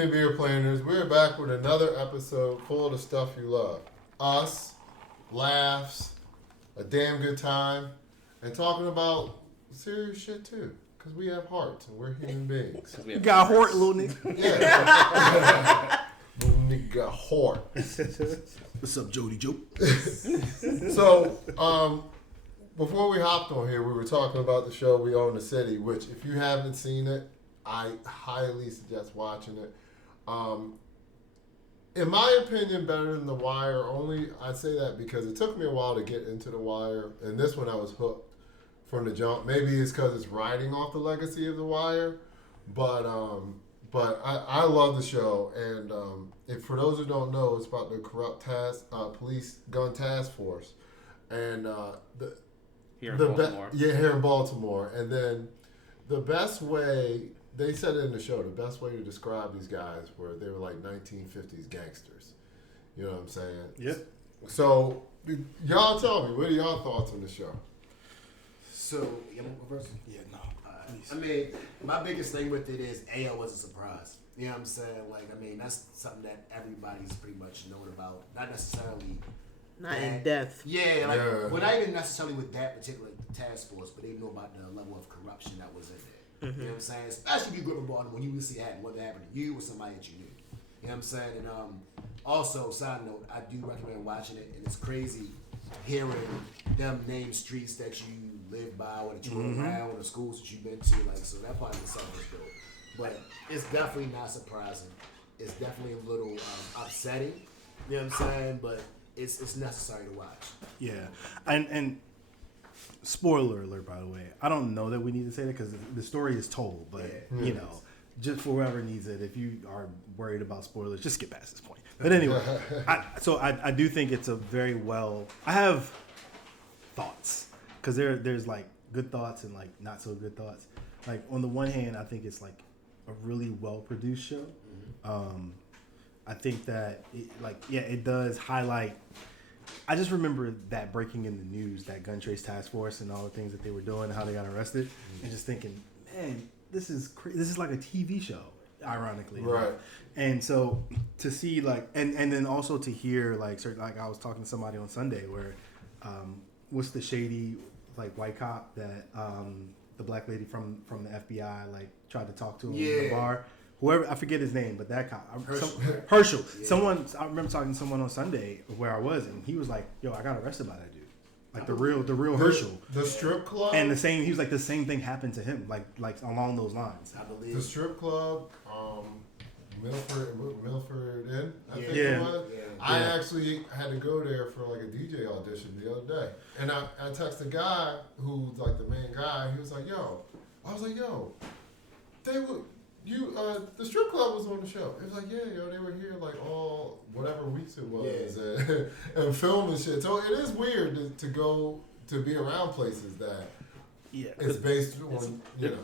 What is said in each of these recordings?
evening, beer planners. We're back with another episode full of the stuff you love. Us, laughs, a damn good time, and talking about serious shit too. Because we have hearts and we're human beings. You got heart, little nigga. Yeah. Little nigga heart. What's up, Jody Joe? So, before we hopped on here, we were talking about the show We Own the City, which if you haven't seen it, I highly suggest watching it. In my opinion, better than The Wire. Only I say that because it took me a while to get into The Wire, and this one I was hooked from the jump. Maybe it's because it's riding off the legacy of The Wire, but I love the show. And if for those who don't know, it's about the corrupt police gun task force, and Here in Baltimore. here in Baltimore, and then the best way. They said it in the show, the best way to describe these guys were they were like 1950s gangsters. You know what I'm saying? Yep. So, y'all tell me, what are y'all thoughts on the show? So, you want to go first? Yeah, no. I mean, my biggest thing with it is AO was a surprise. You know what I'm saying? Like, I mean, that's something that everybody's pretty much known about. Not necessarily. Not in depth. Yeah, like, well, not even necessarily with that particular task force, but they know about the level of corruption that was in there. Mm-hmm. You know what I'm saying? Especially if you grew up in Baltimore, when you really see what happened to you or somebody that you knew. You know what I'm saying? And also, side note, I do recommend watching it, and it's crazy hearing them name streets that you live by or that you went around or the schools that you've been to. Like, so that part of itself is dope. But it's definitely not surprising. It's definitely a little upsetting. You know what I'm saying? But it's necessary to watch. Yeah, and spoiler alert, by the way. I don't know that we need to say that because the story is told, but you know, just for whoever needs it, if you are worried about spoilers, just skip past this point. But anyway, I do think it's a very well. I have thoughts because there's like good thoughts and like not so good thoughts. Like on the one hand, I think it's like a really well produced show. I think that it does highlight. I just remember that breaking in the news, that gun trace task force and all the things that they were doing and how they got arrested, and just thinking, man, this is like a TV show, ironically. Right. And so to see like, and then also to hear like I was talking to somebody on Sunday where, what's the shady like white cop that the black lady from the FBI like tried to talk to him in the bar. Whoever, I forget his name, but that cop, Herschel. Yeah. I remember talking to someone on Sunday where I was, and he was like, "Yo, I got arrested by that dude, like the real Herschel." The strip club. And he was like, the same thing happened to him, like along those lines. I believe the strip club, Milford Inn, I think it was. Yeah. I actually had to go there for like a DJ audition the other day, and I texted a guy who's like the main guy. He was like, "Yo," I was like, "Yo, they would." The strip club was on the show. It was like, yeah, they were here like all whatever weeks it was and film and shit. So it is weird to go to be around places that it's based on.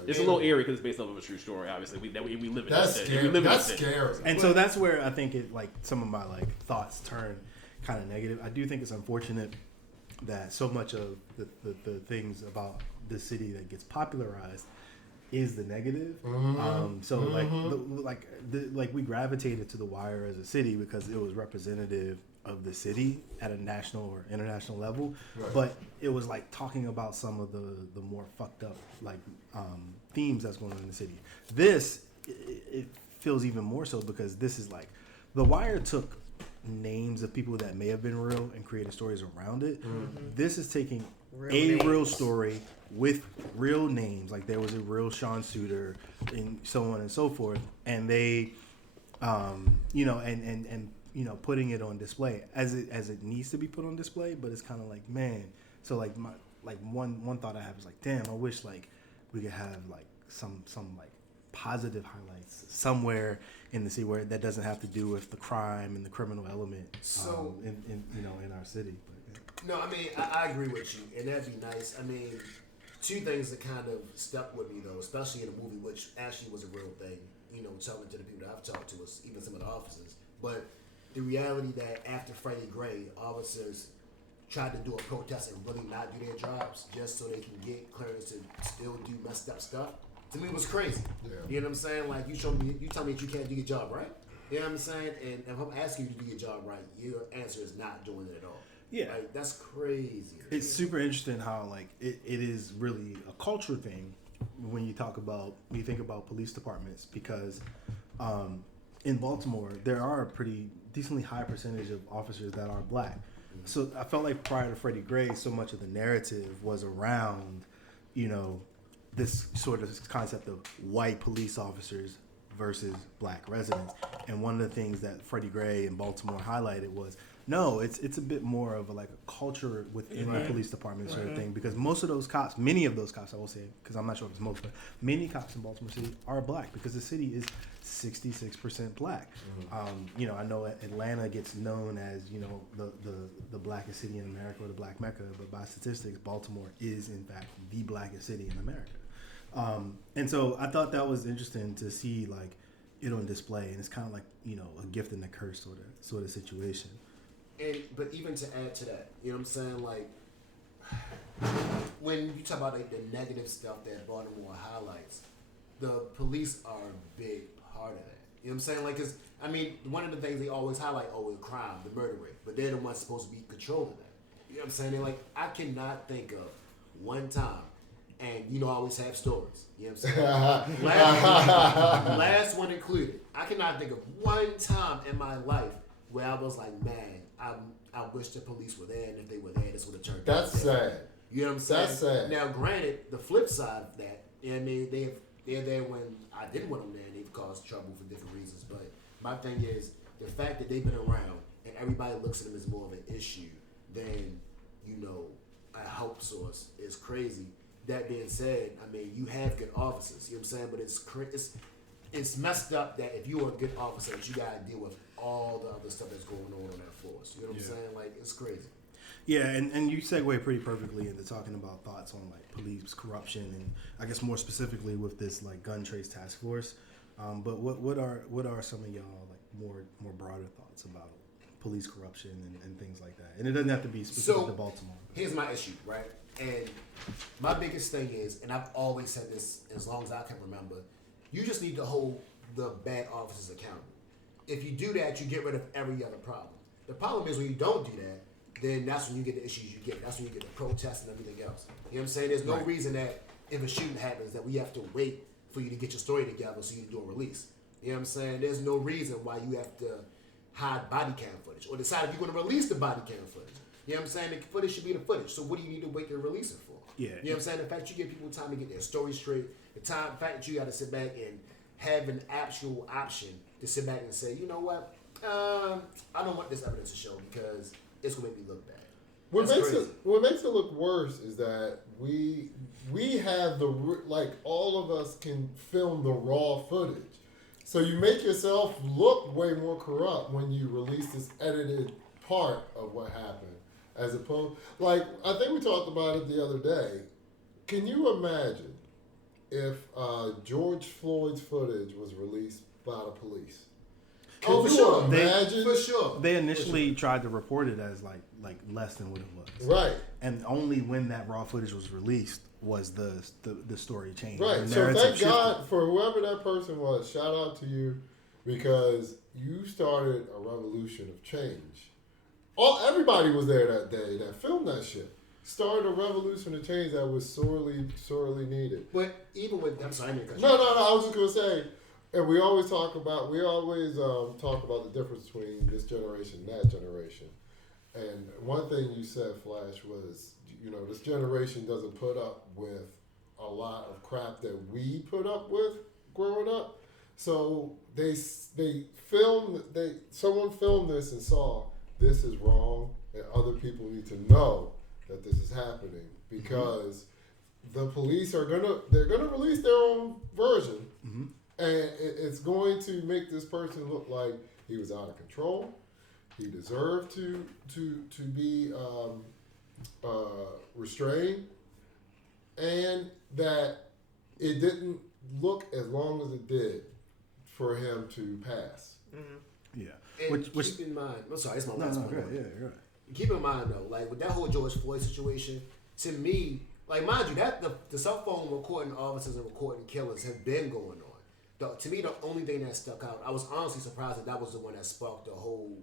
It's a little eerie because it's based off of a true story. Obviously, we live in that's that scary. That's scary. And so that's where I think it like some of my like thoughts turn kind of negative. I do think it's unfortunate that so much of the things about the city that gets popularized is the negative. So like we gravitated to The Wire as a city because it was representative of the city at a national or international level, but it was like talking about some of the more fucked up like themes that's going on in the city. This it feels even more so because this is like The Wire took names of people that may have been real and created stories around it. This is taking real story with real names, like there was a real Sean Suiter and so on and so forth, and they putting it on display as it needs to be put on display. But it's kind of like, man, so like one thought I have is like, damn, I wish like we could have like some like positive highlights somewhere in the city where that doesn't have to do with the crime and the criminal element in our city. But, no, I mean I agree with you, and that'd be nice. I mean, two things that kind of stuck with me though, especially in the movie, which actually was a real thing. Talking to the people that I've talked to, even some of the officers, but the reality that after Freddie Gray, officers tried to do a protest and really not do their jobs just so they can get clearance to still do messed up stuff. to me was crazy. Yeah. You know what I'm saying? Like you tell me that you can't do your job right. You know what I'm saying? And if I'm asking you to do your job right, your answer is not doing it at all. Yeah. Like, that's crazy. It's super interesting how like it is really a culture thing when you think about police departments, because in Baltimore there are a pretty decently high percentage of officers that are black. So I felt like prior to Freddie Gray, so much of the narrative was around, this sort of concept of white police officers versus black residents. And one of the things that Freddie Gray in Baltimore highlighted was, no, it's a bit more of a culture within the police department sort of thing, because many of those cops, I will say, because I'm not sure if it's most, but many cops in Baltimore City are black, because the city is 66% black. I know Atlanta gets known as, the blackest city in America, or the Black Mecca, but by statistics, Baltimore is in fact the blackest city in America. And so I thought that was interesting to see it on display, and it's kind of like, a gift and a curse sort of situation. But even to add to that, you know what I'm saying? Like, when you talk about the negative stuff that Baltimore highlights, the police are a big part of that. You know what I'm saying? Like, 'cause, one of the things they always highlight, is crime, the murder rate. But they're the ones supposed to be controlling that. You know what I'm saying? They're like, I cannot think of one time, and I always have stories. You know what I'm saying? last one included. I cannot think of one time in my life where I was like, man, I wish the police were there, and if they were there, this would have turned out. That's sad. You know what I'm saying? That's sad. Now, granted, the flip side of that, they're there when I didn't want them there, and they've caused trouble for different reasons. But my thing is, the fact that they've been around, and everybody looks at them as more of an issue than, a help source is crazy. That being said, you have good officers, you know what I'm saying? But it's messed up that if you're a good officer, that you got to deal with all the other stuff that's going on that force. You know what I'm saying? Like, it's crazy. Yeah, and you segue pretty perfectly into talking about thoughts on police corruption, and I guess more specifically with this gun trace task force. But what are some of y'all more broader thoughts about police corruption and things like that? And it doesn't have to be specific to Baltimore. Here's my issue, right? And my biggest thing is, and I've always said this as long as I can remember, you just need to hold the bad officers accountable. If you do that, you get rid of every other problem. The problem is when you don't do that, then that's when you get the issues you get. That's when you get the protests and everything else. You know what I'm saying? There's no reason that if a shooting happens that we have to wait for you to get your story together so you can do a release. You know what I'm saying? There's no reason why you have to hide body cam footage or decide if you're going to release the body cam footage. You know what I'm saying? The footage should be the footage. So what do you need to wait to release it for? Yeah. You know what I'm saying? The fact you give people time to get their story straight, the fact that you got to sit back and have an actual option to sit back and say, you know what, I don't want this evidence to show because it's going to make me look bad. What makes it look worse is that we have all of us can film the raw footage. So you make yourself look way more corrupt when you release this edited part of what happened, as opposed, I think we talked about it the other day. Can you imagine if George Floyd's footage was released by the police? For sure. Imagine? For sure. They initially tried to report it as less than what it was. Right. And only when that raw footage was released was the story changed. Right. So thank God for whoever that person was. Shout out to you, because you started a revolution of change. Everybody was there that day that filmed that shit. Started a revolution of change that was sorely needed. But even with, I'm sorry, I didn't cut you. No. I was just gonna say, and we always talk about the difference between this generation and that generation. And one thing you said, Flash, was this generation doesn't put up with a lot of crap that we put up with growing up. So someone filmed this and saw this is wrong, and other people need to know that this is happening, because the police they're gonna release their own version, and it's going to make this person look like he was out of control. He deserved to be restrained, and that it didn't look as long as it did for him to pass. Yeah. And keep in mind, I'm sorry, it's my last point. Yeah, you're right. Keep in mind though, with that whole George Floyd situation, to me, Like, mind you, that the cell phone recording officers and recording killers have been going on. To me, the only thing that stuck out, I was honestly surprised that was the one that sparked the whole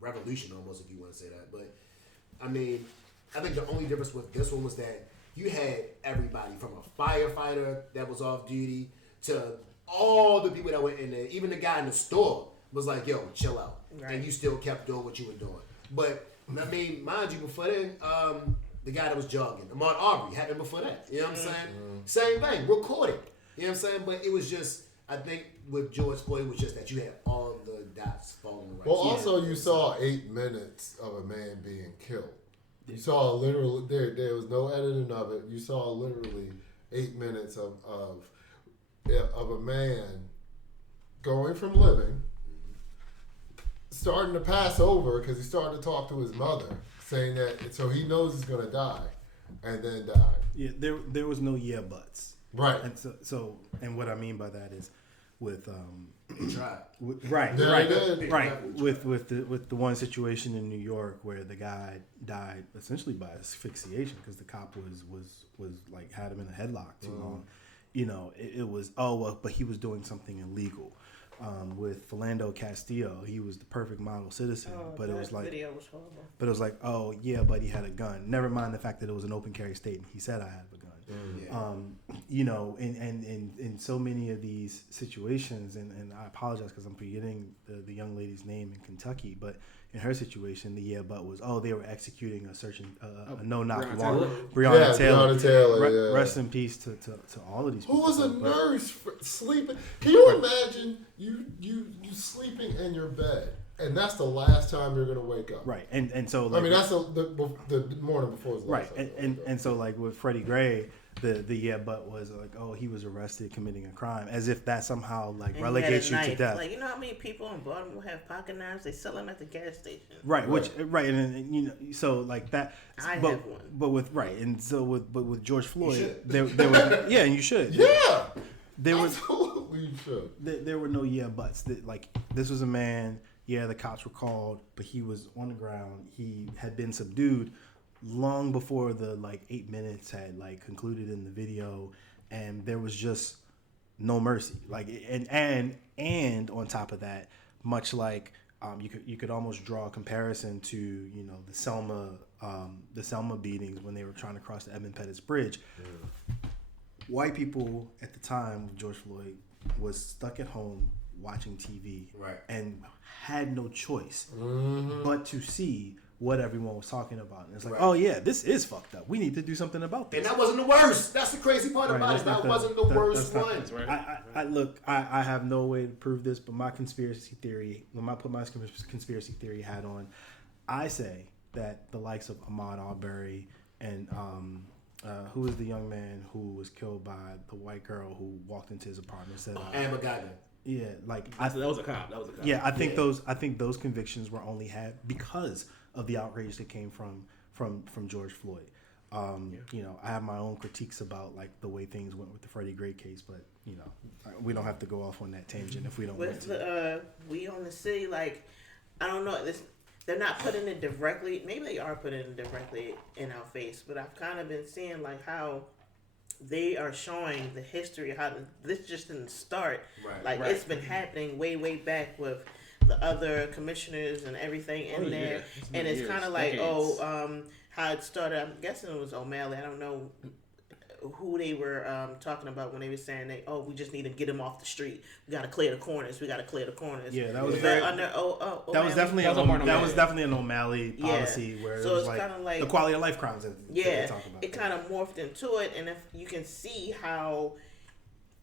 revolution, almost, if you want to say that. But I mean, I think the only difference with this one was that you had everybody from a firefighter that was off duty to all the people that were in there. Even the guy in the store was like, "Yo, chill out," and you still kept doing what you were doing. But I mean, mind you, before then, the guy that was jogging, Ahmaud Arbery, happened before that. You know what I'm saying? Same thing, recorded. You know what I'm saying? But it was just, I think with George Floyd, it was just that you had all the dots falling right. Well, also you saw 8 minutes of a man being killed. You saw literally there was no editing of it. You saw literally 8 minutes of a man going from living, starting to pass over because he started to talk to his mother, saying that so he knows he's gonna die, and then died. Yeah, there was no buts. Right. And so and what I mean by that is with Right. with the one situation in New York where the guy died essentially by asphyxiation because the cop was like had him in a headlock too long. You know, it was but he was doing something illegal. With Philando Castillo, he was the perfect model citizen, but it was like video was horrible. But it was like, oh yeah, but he had a gun. Never mind the fact that it was an open carry state and he said I had a gun. You know, and in so many of these situations, and I apologize because I'm forgetting the young lady's name in Kentucky, but in her situation, the but was they were executing a no-knock warrant. Breonna Taylor. Rest in peace to all of these people. Who was a nurse sleeping? Can you imagine you sleeping in your bed? And that's the last time you're gonna wake up. Right, and so like, I mean that's the morning before. Right, and so like with Freddie Gray, the but was like, he was arrested committing a crime, as if that somehow like and relegates you to death. Like, you know how many people in Baltimore have pocket knives? They sell them at the gas station. Right, and you know, so like that. I have one. But with George Floyd, there was and you should. Yeah, absolutely you should. There were no buts. Like this was a man. Yeah, the cops were called, but he was on the ground. He had been subdued long before the 8 minutes had concluded in the video, and there was just no mercy. And on top of that, much like you could almost draw a comparison to the Selma beatings when they were trying to cross the Edmund Pettus Bridge. Yeah. White people at the time, George Floyd was stuck at home watching TV, and had no choice but to see what everyone was talking about. And it's like, this is fucked up. We need to do something about this. And that wasn't the worst. That's the crazy part about it. That wasn't the worst one. I have no way to prove this, but my conspiracy theory, when I put my conspiracy theory hat on, I say that the likes of Ahmaud Arbery and who was the young man who was killed by the white girl who walked into his apartment and said, Amber Guyton. Yeah, that was a cop. Yeah, I think those convictions were only had because of the outrage that came from George Floyd. You know, I have my own critiques about the way things went with the Freddie Gray case, but we don't have to go off on that tangent if we don't want to. We own the city, I don't know. They're not putting it directly. Maybe they are putting it directly in our face, but I've kind of been seeing how they are showing the history of how this just didn't start. It's been happening way back with the other commissioners and everything in there. And it's kind of how it started. I'm guessing it was O'Malley. I don't know who they were talking about when they were saying we just need to get him off the street. We got to clear the corners. Yeah, that was that was definitely an O'Malley policy where so it was kind of the quality of life crimes that they talk about. It kind of morphed into it, and if you can see how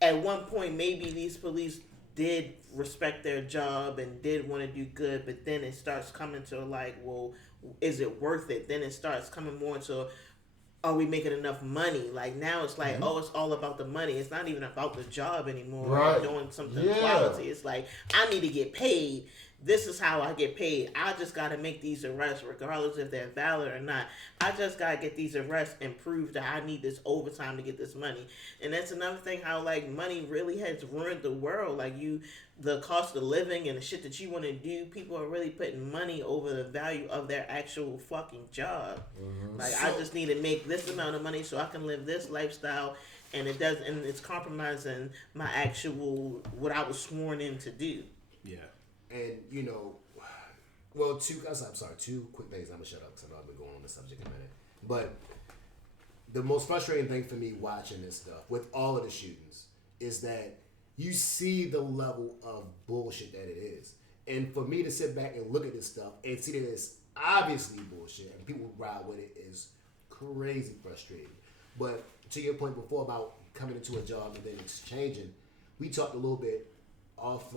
at one point maybe these police did respect their job and did want to do good, but then it starts coming to is it worth it? Then it starts coming more into, are we making enough money? Now it's it's all about the money. It's not even about the job anymore. Right. Or doing something quality. It's I need to get paid. this is how I get paid. I just got to make these arrests regardless if they're valid or not. I just got to get these arrests and prove that I need this overtime to get this money. And that's another thing, how like money really has ruined the world. Like the cost of living and the shit that you want to do, people are really putting money over the value of their actual fucking job. Like, I just need to make this amount of money so I can live this lifestyle, and it's compromising my actual, what I was sworn in to do. Yeah. And, two quick things. I'm going to shut up because I know I've been going on this subject a minute. But the most frustrating thing for me watching this stuff, with all of the shootings, is that you see the level of bullshit that it is. And for me to sit back and look at this stuff and see that it's obviously bullshit and people ride with it is crazy frustrating. But to your point before about coming into a job and then exchanging, we talked a little bit off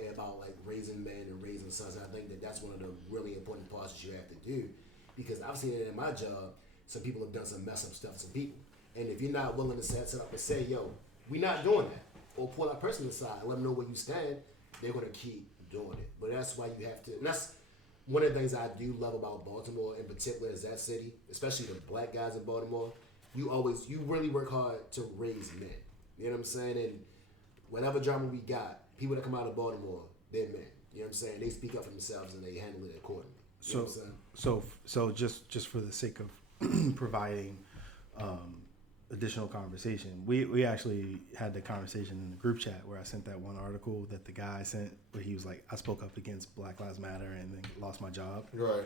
air about like raising men and raising sons, and I think that that's one of the really important parts that you have to do, because I've seen it in my job. Some people have done some mess up stuff to some people, and if you're not willing to set up and say, yo, we're not doing that, or pull that person aside and let them know where you stand, they're going to keep doing it. But that's why you have to, and that's one of the things I do love about Baltimore in particular, is that city, especially the black guys in Baltimore. You really work hard to raise men. You know what I'm saying? And whatever drama we got, people that come out of Baltimore, they're men. You know what I'm saying? They speak up for themselves and they handle it accordingly. You know what I'm saying? So just for the sake of providing additional conversation, we actually had the conversation in the group chat where I sent that one article that the guy sent where he was like, I spoke up against Black Lives Matter and then lost my job. Right.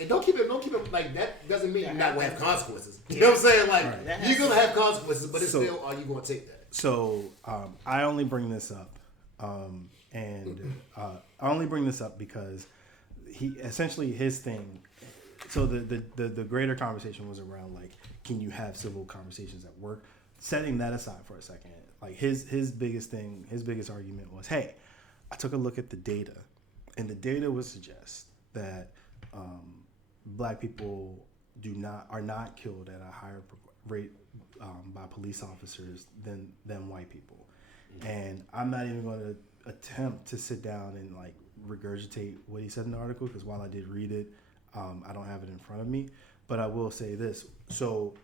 And don't keep it like that. Doesn't mean you're not gonna have consequences. You know what I'm saying? Like, you're gonna have consequences, but it's still, are you gonna take that? So I only bring this up, I only bring this up because he essentially, his thing. So the greater conversation was around like, can you have civil conversations at work? Setting that aside for a second, like his biggest argument was, hey, I took a look at the data, and the data would suggest that black people are not killed at a higher rate by police officers than white people. And I'm not even going to attempt to sit down and like regurgitate what he said in the article, because while I did read it, I don't have it in front of me. But I will say this. So,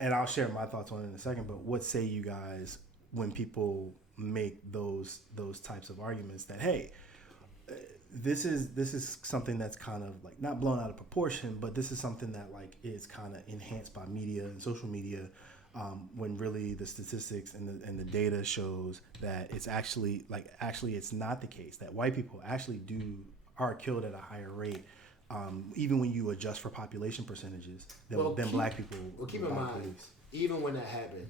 and I'll share my thoughts on it in a second, but what say you guys when people make those types of arguments that, hey, this is something that's kind of like not blown out of proportion, but this is something that like is kind of enhanced by media and social media, when really the statistics and the data shows that it's actually it's not the case, that white people actually are killed at a higher rate, even when you adjust for population percentages than black people. Well, keep in mind, even when that happened,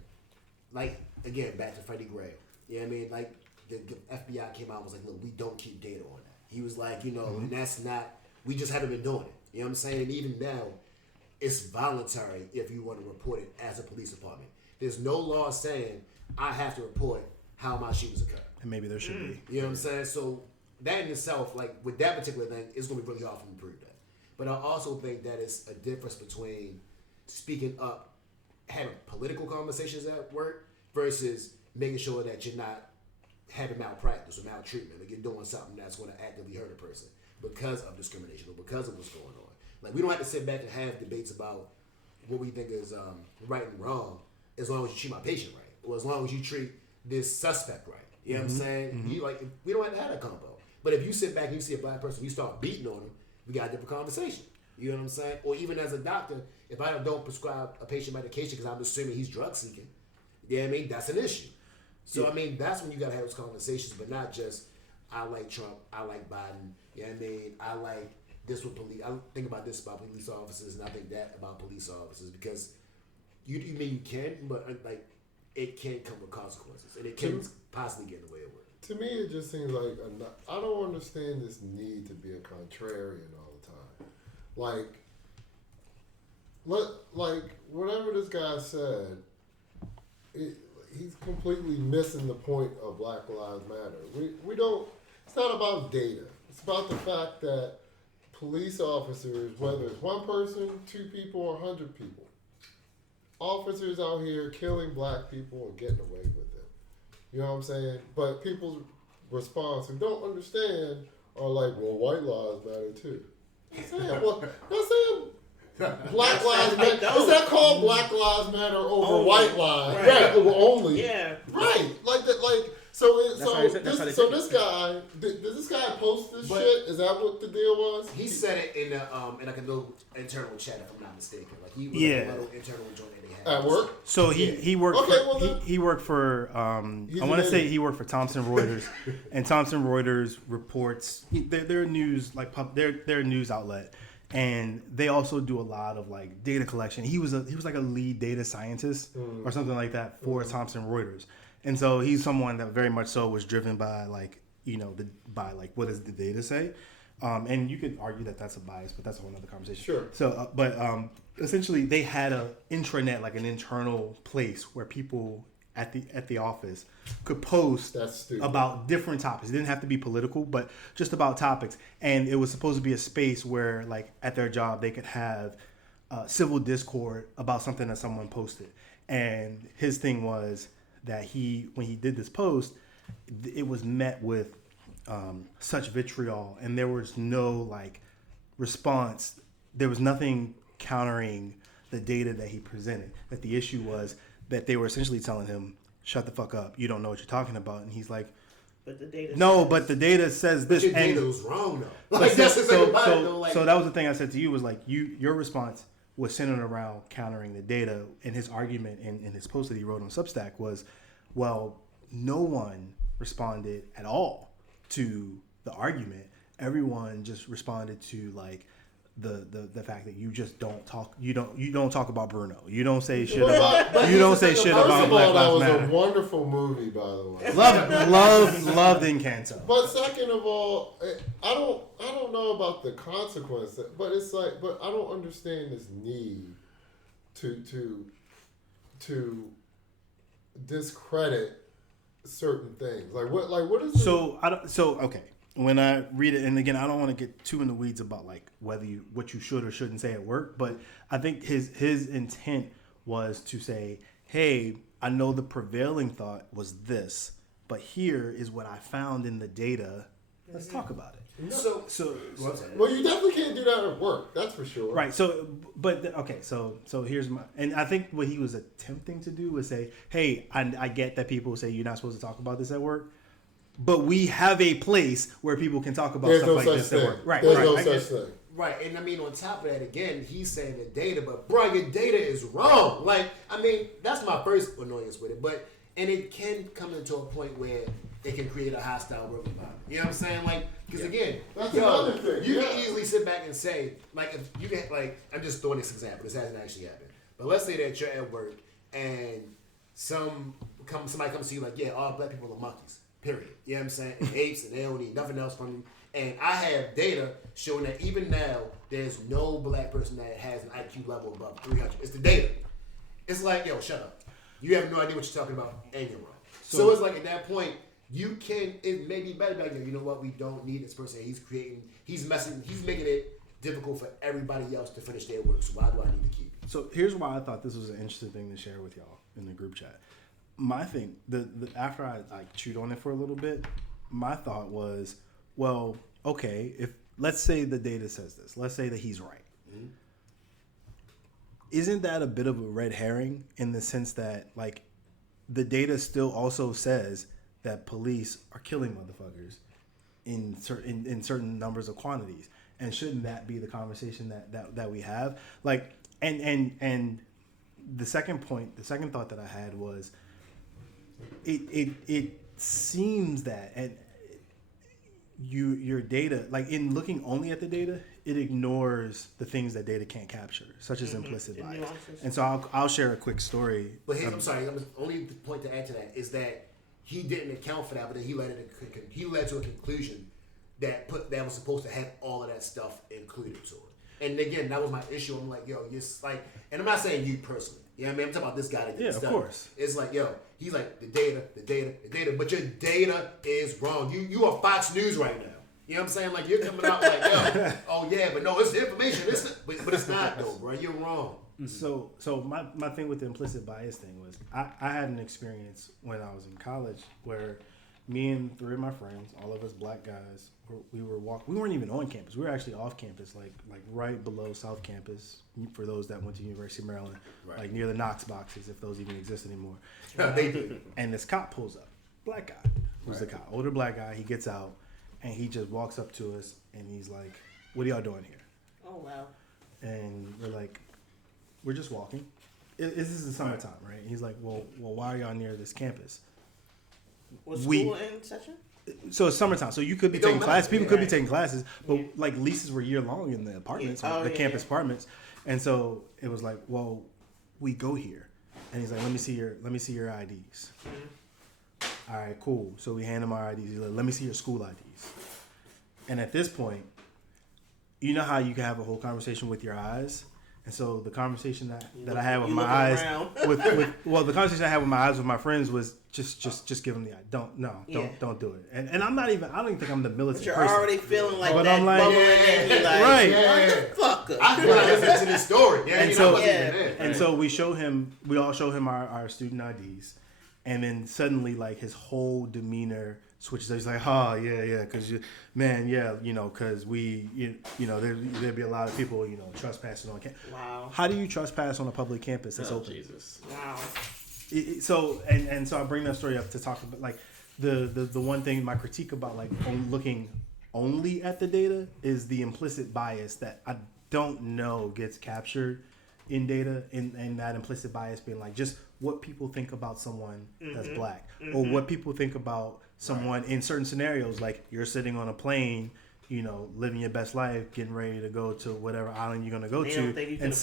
like again back to Freddie Gray, you know what I mean? Like the FBI came out and was like, look, we don't keep data on that. He was like, and that's not, we just haven't been doing it. You know what I'm saying? And even now, it's voluntary if you want to report it as a police department. There's no law saying I have to report how my shootings occur. And maybe there should be. You know what I'm saying? So that in itself, like with that particular thing, it's going to be really hard for me to prove that. But I also think that it's a difference between speaking up, having political conversations at work versus making sure that you're not having malpractice or maltreatment, or you're doing something that's going to actively hurt a person because of discrimination or because of what's going on. Like, we don't have to sit back and have debates about what we think is right and wrong, as long as you treat my patient right, or as long as you treat this suspect right. You know what I'm saying? Mm-hmm. We don't have to have that combo. But if you sit back and you see a black person, you start beating on them, we got a different conversation. You know what I'm saying? Or even as a doctor, if I don't prescribe a patient medication because I'm assuming he's drug seeking, you know what I mean? That's an issue. So, I mean, that's when you got to have those conversations, but not just, I like Trump, I like Biden, you know what I mean? I like this with police. I think about this about police officers, and I think that about police officers, because you can, but like, it can come with consequences, and it can possibly get in the way of work. To me, it just seems like, I don't understand this need to be a contrarian all the time. Like whatever this guy said, he's completely missing the point of Black Lives Matter. We don't, it's not about data. It's about the fact that police officers, whether it's one person, 2 people, or 100 people, officers out here killing black people and getting away with it. You know what I'm saying? But people's response who don't understand are like, well, white lives matter too. I'm saying, well, I'm saying Black Lives Matter. Is that called Black Lives Matter over Only. white lives? Right. Right, over only. Yeah. Right, like that, like so. This guy, did this guy post this shit? Is that what the deal was? He said it in like a little internal chat, if I'm not mistaken. Like he was Yeah. a little internal joint that they had At work. So he worked Okay, for well then- he worked for I want to say he worked for Thomson Reuters, and Thomson Reuters reports their news their news outlet, and they also do a lot of like data collection. He was like a lead data scientist or something like that for Thomson Reuters, and so he's someone that very much so was driven by like what does the data say. And you could argue that that's a bias, but that's a whole other conversation. Sure. So, essentially, they had a intranet, like an internal place where people at the office could post about different topics. It didn't have to be political, but just about topics. And it was supposed to be a space where, like, at their job, they could have civil discord about something that someone posted. And his thing was that when he did this post, it was met with such vitriol, and there was no like response. There was nothing countering the data that he presented. That the issue was that they were essentially telling him, "Shut the fuck up! You don't know what you're talking about." And he's like, "But the data." But the data says this. But your data was wrong though. Like that's the thing about it though. Like, so that was the thing I said to you was like your response was centered around countering the data, and his argument in his post that he wrote on Substack was, well, no one responded at all to the argument. Everyone just responded to like the fact that you just don't talk. You don't talk about Bruno. You don't say shit about. You don't say shit about Black Lives Matter. That was a wonderful movie, by the way. Loved Encanto. But second of all, I don't know about the consequence, but it's like, but I don't understand this need to discredit certain things. Like what is so okay. When I read it, and again, I don't want to get too in the weeds about like what you should or shouldn't say at work, but I think his intent was to say, hey, I know the prevailing thought was this, but here is what I found in the data. Let's talk about it. So well, you definitely can't do that at work. That's for sure. Right. So, but okay. So here's and I think what he was attempting to do was say, hey, I get that people say you're not supposed to talk about this at work, but we have a place where people can talk about stuff like this at work. Right. There's no such thing. Right, and I mean, on top of that, again, he's saying the data, but bro, your data is wrong. Like, I mean, that's my first annoyance with it, and it can come into a point where it can create a hostile work environment. You know what I'm saying? Like, because again, that's another thing. You can easily sit back and say, like, if you get, like, I'm just throwing this example. This hasn't actually happened, but let's say that you're at work and somebody comes to you like, yeah, all black people are monkeys. Period. You know what I'm saying? And apes, and they don't need nothing else from you. And I have data showing that even now, there's no black person that has an IQ level above 300. It's the data. It's like, yo, shut up. You have no idea what you're talking about, and you're wrong. So it's like at that point, it may be better back there. You know what? We don't need this person. He's making it difficult for everybody else to finish their work. So why do I need to keep it? So here's why I thought this was an interesting thing to share with y'all in the group chat. My thing, after I chewed on it for a little bit, my thought was, well, okay, if let's say the data says this, let's say that he's right. Mm-hmm. Isn't that a bit of a red herring in the sense that like the data still also says that police are killing motherfuckers in certain numbers of quantities, and shouldn't that be the conversation that we have? Like, and the second thought that I had was, it seems that and your data, like in looking only at the data, it ignores the things that data can't capture, such as implicit bias. And so I'll share a quick story. But I'm sorry, only point to add to that is that he didn't account for that, but then he led to a conclusion that was supposed to have all of that stuff included to it. And again, that was my issue. I'm like, yo, just like, and I'm not saying you personally. You know what I mean? I'm talking about this guy that did stuff. Of course. It's like, yo, he's like, the data, but your data is wrong. You are Fox News right now. You know what I'm saying? Like, you're coming out like, yo, oh yeah, but no, it's the information. But it's not though, bro. You're wrong. Mm-hmm. So my thing with the implicit bias thing was I had an experience when I was in college where me and 3 of my friends, all of us black guys, we weren't even on campus. We were actually off campus, like right below South Campus. For those that went to University of Maryland, like near the Knox boxes, if those even exist anymore. They do. And this cop pulls up, black guy, who's the cop, older black guy. He gets out and he just walks up to us and he's like, "What are y'all doing here?" Oh wow. And we're like, "We're just walking." This is the summertime, right? And he's like, well, why are y'all near this campus? Was school in session? So it's summertime, so you could be taking classes. People could be taking classes, but like leases were year long in the apartments, the campus apartments, and so it was like, well, we go here, and he's like, let me see your IDs. All right, cool. So we hand him our IDs. He's like, let me see your school IDs. And at this point, you know how you can have a whole conversation with your eyes. And so the conversation that I had with my eyes, the conversation I had with my eyes with my friends was just give them the eye. Don't do it. And I'm not even. I don't even think I'm the militant. But you're person. already feeling like but that I'm like, bubbling in you, like, right? Fuck up. I feel like listening to this story. Yeah, and so we all show him our student IDs, and then suddenly like his whole demeanor switches. He's like, oh yeah, because because there'd be a lot of people trespassing on campus. Wow. How do you trespass on a public campus that's open? Jesus. Wow. So I bring that story up to talk about like the one thing, my critique about like looking only at the data is the implicit bias that I don't know gets captured in data, and that implicit bias being like just what people think about someone that's black, or what people think about someone in certain scenarios, like you're sitting on a plane, living your best life, getting ready to go to whatever island you're gonna go to, and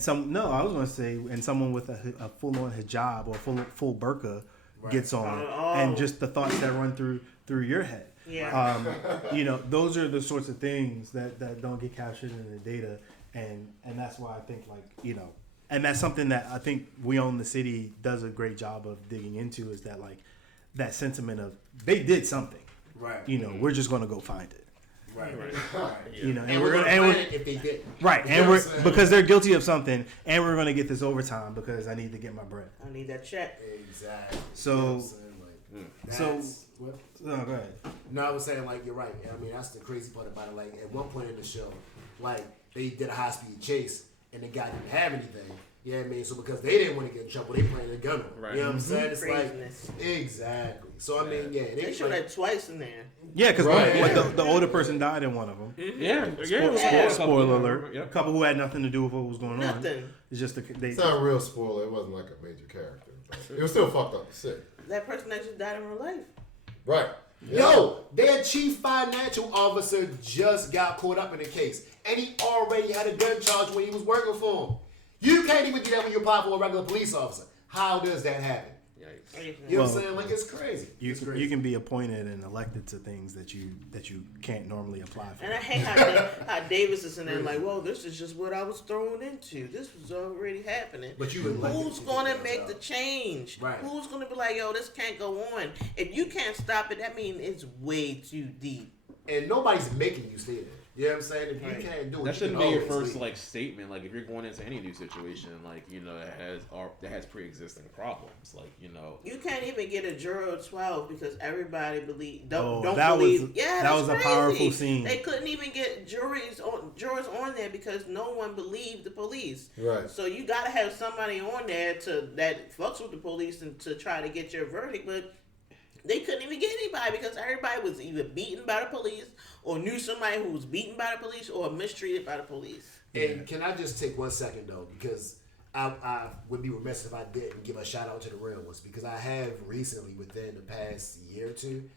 someone with a full-on hijab or full burqa gets on, and just the thoughts that run through your head. Yeah. Those are the sorts of things that don't get captured in the data, and that's why I think and that's something that I think We Own the City does a great job of digging into, is that like that sentiment of they did something, right? We're just gonna go find it, right. And we're gonna find it if they did, right? And we're because they're guilty of something, and we're gonna get this overtime because I need to get my bread. I need that check. Exactly. So, go ahead. No, I was saying like you're right. I mean that's the crazy part about it. Like at one point in the show, like they did a high speed chase and the guy didn't have anything. Yeah, I mean, so because they didn't want to get in trouble, they playing a gun. Right. You know what I'm saying? It's Craziness. like exactly. So I mean, yeah, they showed that twice in there. Yeah, because the older person died in one of them. Spoiler alert. A couple who had nothing to do with what was going on. It's just it's not a real spoiler. It wasn't like a major character. It was still fucked up to see. That person that just died in real life. Right. Yeah. Yo, their chief financial officer just got caught up in the case, and he already had a gun charge when he was working for him. You can't even do that when you apply for a regular police officer. How does that happen? Yikes. You know what I'm saying? Like it's crazy. You can be appointed and elected to things that you can't normally apply for. And I hate how Davis is in there like, well, this is just what I was thrown into. This was already happening. But who's gonna make the change? Right. Who's gonna be like, yo, this can't go on? If you can't stop it, that means it's way too deep. And nobody's making you stay there. You know what I'm saying? If you can't do it, that shouldn't be your first statement. Like if you're going into any new situation, that has pre-existing problems. You can't even get a juror of 12 because everybody don't that believe. That was a powerful scene. They couldn't even get jurors on there because no one believed the police. Right. So you got to have somebody on there that fucks with the police and to try to get your verdict, but they couldn't even get anybody because everybody was either beaten by the police or knew somebody who was beaten by the police or mistreated by the police. And can I just take 1 second though, because I would be remiss if I didn't give a shout out to the real ones, because I have recently, within the past year or two,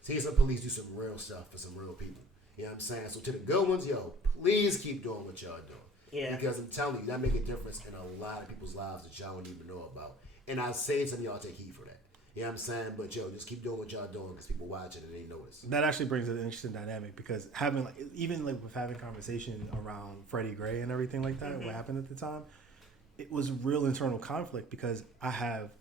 seen some police do some real stuff for some real people. You know what I'm saying? So to the good ones, yo, please keep doing what y'all doing. Yeah. Because I'm telling you, that make a difference in a lot of people's lives that y'all don't even know about. And I say some of y'all take heed for that. You know what I'm saying? But yo, just keep doing what y'all doing because people watching and they notice. That actually brings an interesting dynamic because having with having conversation around Freddie Gray and everything like that, what happened at the time, it was real internal conflict because I have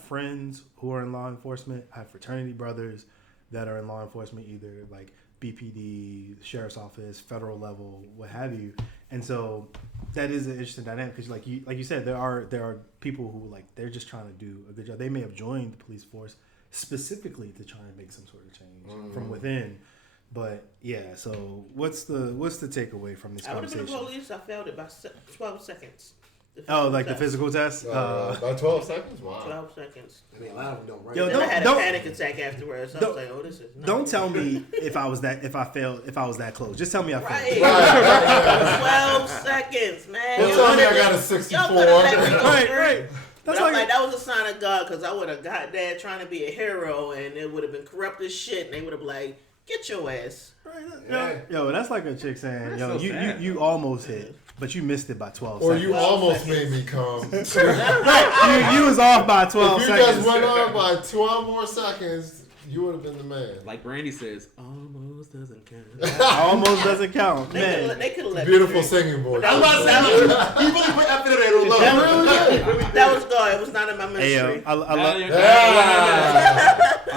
friends who are in law enforcement. I have fraternity brothers that are in law enforcement, either like BPD, sheriff's office, federal level, what have you. And so that is an interesting dynamic because like you said, there are people who they're just trying to do a good job. They may have joined the police force specifically to try and make some sort of change from within. But yeah, so what's the takeaway from this I would have conversation? been the police. I failed it by 12 seconds. Oh, like the physical test? By 12 seconds? Wow. 12 seconds. I mean, a lot of them don't write. Yo, Then I had a don't- panic attack afterwards. So I was like, "Oh, this is." Not Don't tell me if I was that close. Just tell me I failed. Right. 12 seconds, man. Don't tell me I got a 64. Right. But That's I'm like like, that was a sign of God, because I would have got there trying to be a hero, and it would have been corrupt as shit, and they would have like, get your ass. Yo, that's like a chick saying, yo, so sad. you almost hit, but you missed it by 12 Or seconds. you almost made me come. you was off by 12 If you seconds. just went on by 12 more seconds, you would have been the man. Like Brandy says, almost doesn't count. Almost doesn't count. They Man. could have let Beautiful me singing voice. I was about to say, he really put effort in there. Don't look. That was God. It was not in my Hey, yo, ministry. I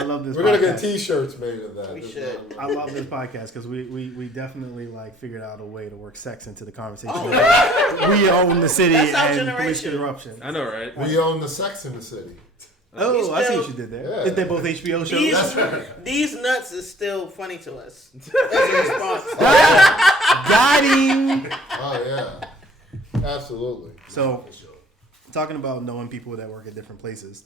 love this We're gonna get podcast. T-shirts made of that. We This should. is- I love this podcast because we definitely like figured out a way to work sex into the conversation. Oh. We own the city That's our and police generation. interruption. I know, right? We own the Sex in the City. Oh, I see still- what you did there. Yeah. Is they both HBO shows? These nuts is still funny to us. That's a response. Got him. Oh yeah, absolutely. So, talking about knowing people that work at different places,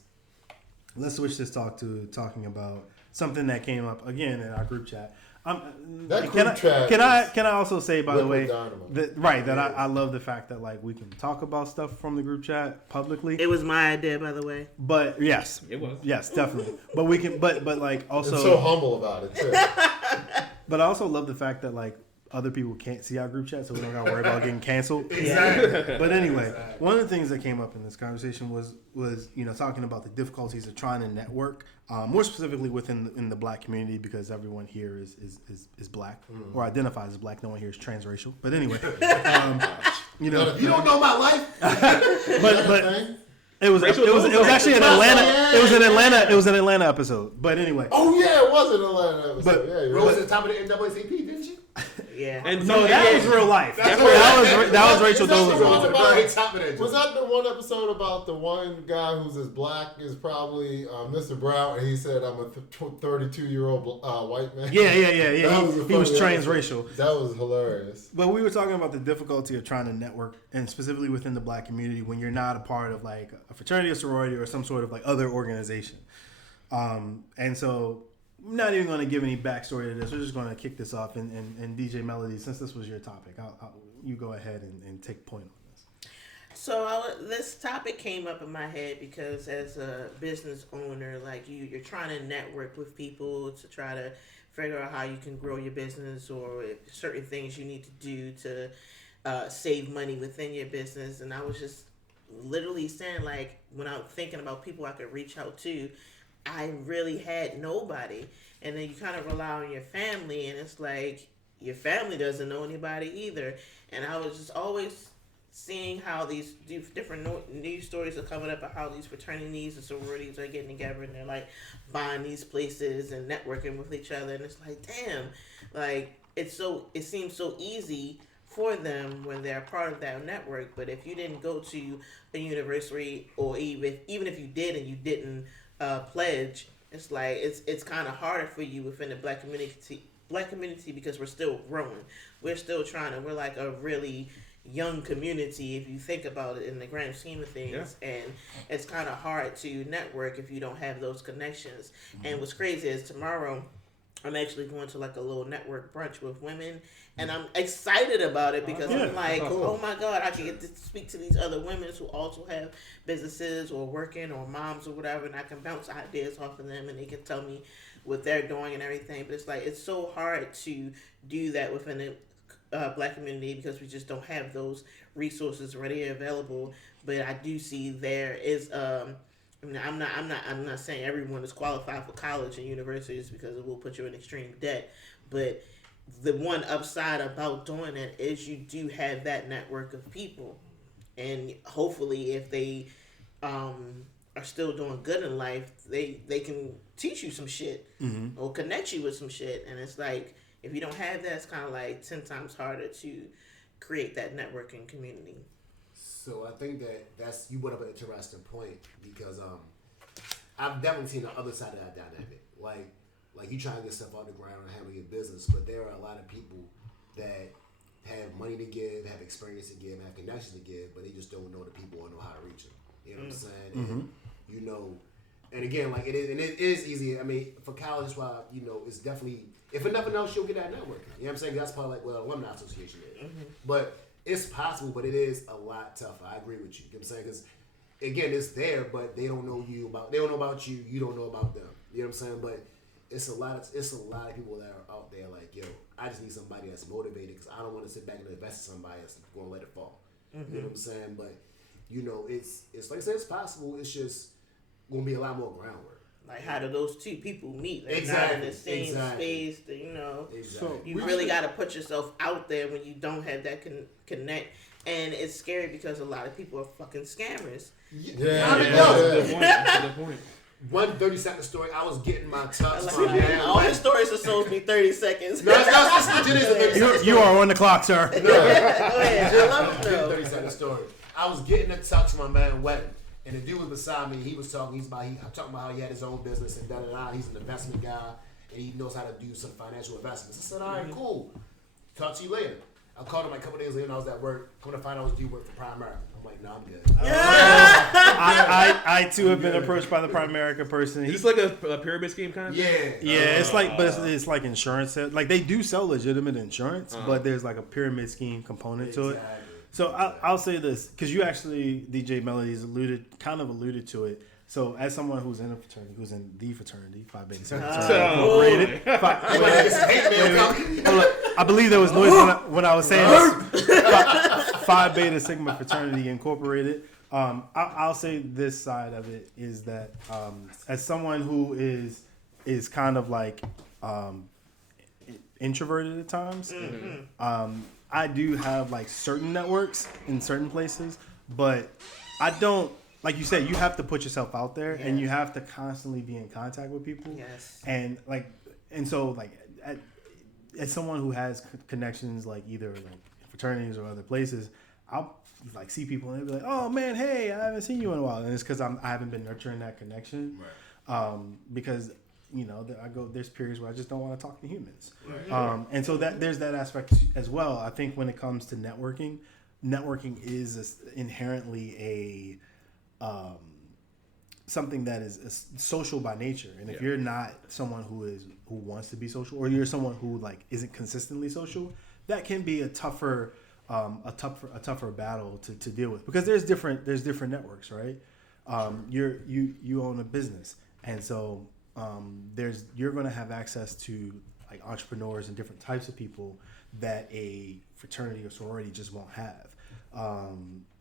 let's switch this talk to talking about something that came up again in our group chat. That group chat Can I also say, by the way, liquid that dynamite. I love the fact that like we can talk about stuff from the group chat publicly. It was my idea, by the way. But yes, It was. yes, definitely. But we can, but like also, And so humble about it too. but I also love the fact that like other people can't see our group chat, so we don't gotta worry about getting canceled. Exactly. But anyway, one of the things that came up in this conversation was talking about the difficulties of trying to network, more specifically in the black community, because everyone here is black or identifies as black. No one here is transracial. But anyway, You don't know my life. but it was actually an Atlanta. It was an Atlanta episode. But anyway, Oh yeah, it was an Atlanta episode. But- Yeah, you're Rose right. at the top of the NAACP, didn't she? Yeah. And no, that was real life. That was Rachel Is that the Dolezal. one about- Very top of that. Was that the one episode about the one guy who's as black as probably Mr. Brown, and he said, "I'm a 32-year-old white man." Yeah. That was a He was funny transracial. episode. That was hilarious. But we were talking about the difficulty of trying to network, and specifically within the black community, when you're not a part of like a fraternity or sorority or some sort of like other organization. And so, I'm not even going to give any backstory to this. We're just going to kick this off. And DJ Melody, since this was your topic, you go ahead and take point on this. So this topic came up in my head because as a business owner, like you're trying to network with people to try to figure out how you can grow your business or if certain things you need to do to save money within your business. And I was just literally saying, like, when I'm thinking about people I could reach out to, I really had nobody. And then you kind of rely on your family, and it's like your family doesn't know anybody either. And I was just always seeing how these different news stories are coming up, of how these fraternities and sororities are getting together, and they're like buying these places and networking with each other. And it's like, damn, like it seems so easy for them when they're part of that network. But if you didn't go to a university, or even if you did and you didn't pledge, it's like it's kind of harder for you within the black community because we're still growing. We're still trying to. We're like a really young community if you think about it in the grand scheme of things. Yeah. And it's kind of hard to network if you don't have those connections. And what's crazy is tomorrow I'm actually going to like a little network brunch with women, and I'm excited about it because I'm like, oh my God, I can get to speak to these other women who also have businesses or working or moms or whatever, and I can bounce ideas off of them, and they can tell me what they're doing and everything. But it's like, it's so hard to do that within the black community because we just don't have those resources ready and available. But I do see there is I mean, I'm not saying everyone is qualified for college and universities because it will put you in extreme debt. But the one upside about doing it is you do have that network of people, and hopefully, if they are still doing good in life, they can teach you some shit or connect you with some shit. And it's like, if you don't have that, it's kind of like 10 times harder to create that networking community. So I think that's you brought up an interesting point because I've definitely seen the other side of that dynamic. Like you trying to get stuff out the ground and handle your business, but there are a lot of people that have money to give, have experience to give, have connections to give, but they just don't know the people or know how to reach them. You know what I'm saying? And, you know, and again, like it is easy. I mean, for college, that's why, you know, it's definitely, if for nothing else, you'll get that networking. You know what I'm saying? That's probably like what alumni association is. But it's possible, but it is a lot tougher. I agree with you. You know what I'm saying? Because again, it's there, but they don't know you about. They don't know about you. You don't know about them. You know what I'm saying? But it's a lot of people that are out there like, yo, I just need somebody that's motivated because I don't want to sit back and invest in somebody that's going to let it fall. You know what I'm saying? But you know, it's like I said, it's possible. It's just going to be a lot more groundwork. Like, how do those two people meet? Like, Exactly. not in the same space. That, you know, Exactly. you really got to put yourself out there when you don't have that connect. And it's scary because a lot of people are fucking scammers. That's a good point. One 30-second story. I was getting my tux. All his stories are supposed to be 30 seconds. No, it's legit. Is a 30-second You are on the clock, sir. Go ahead. I love him though. 30-second story. I was getting a tux for my man wedding, and the dude was beside me. He was talking. I'm talking about how he had his own business and da da da. He's an investment guy, and he knows how to do some financial investments. I said, all right, cool. Talk to you later. I called him like a couple days later, and I was at work. Come to find out I was due work for Primerica. I'm like, no, I'm good. I too have been approached by the Primerica person. Is this like a pyramid scheme kind of Yeah. thing? Yeah, it's like, but it's like insurance. Like they do sell legitimate insurance, but there's like a pyramid scheme component to it. So I'll say this because you actually, DJ Melodies kind of alluded to it. So as someone who's in a fraternity, who's in the fraternity, Phi Beta Sigma Incorporated. I believe there was noise when I was saying this. Phi Beta Sigma Fraternity Incorporated. I'll say this side of it is that as someone who is kind of like introverted at times, I do have like certain networks in certain places, but I don't. Like you said, you have to put yourself out there, and you have to constantly be in contact with people. Yes. And so as someone who has connections, like either like fraternities or other places, I'll like see people and they'll be like, "Oh man, hey, I haven't seen you in a while," and it's because I haven't been nurturing that connection. Right. Because you know, there's periods where I just don't want to talk to humans. Right. And so there's that aspect as well. I think when it comes to networking is inherently a something that is social by nature, and if you're not someone who wants to be social, or you're someone who like isn't consistently social, that can be a tougher battle to deal with, because there's different networks, right? You own a business, and so you're going to have access to like entrepreneurs and different types of people that a fraternity or sorority just won't have,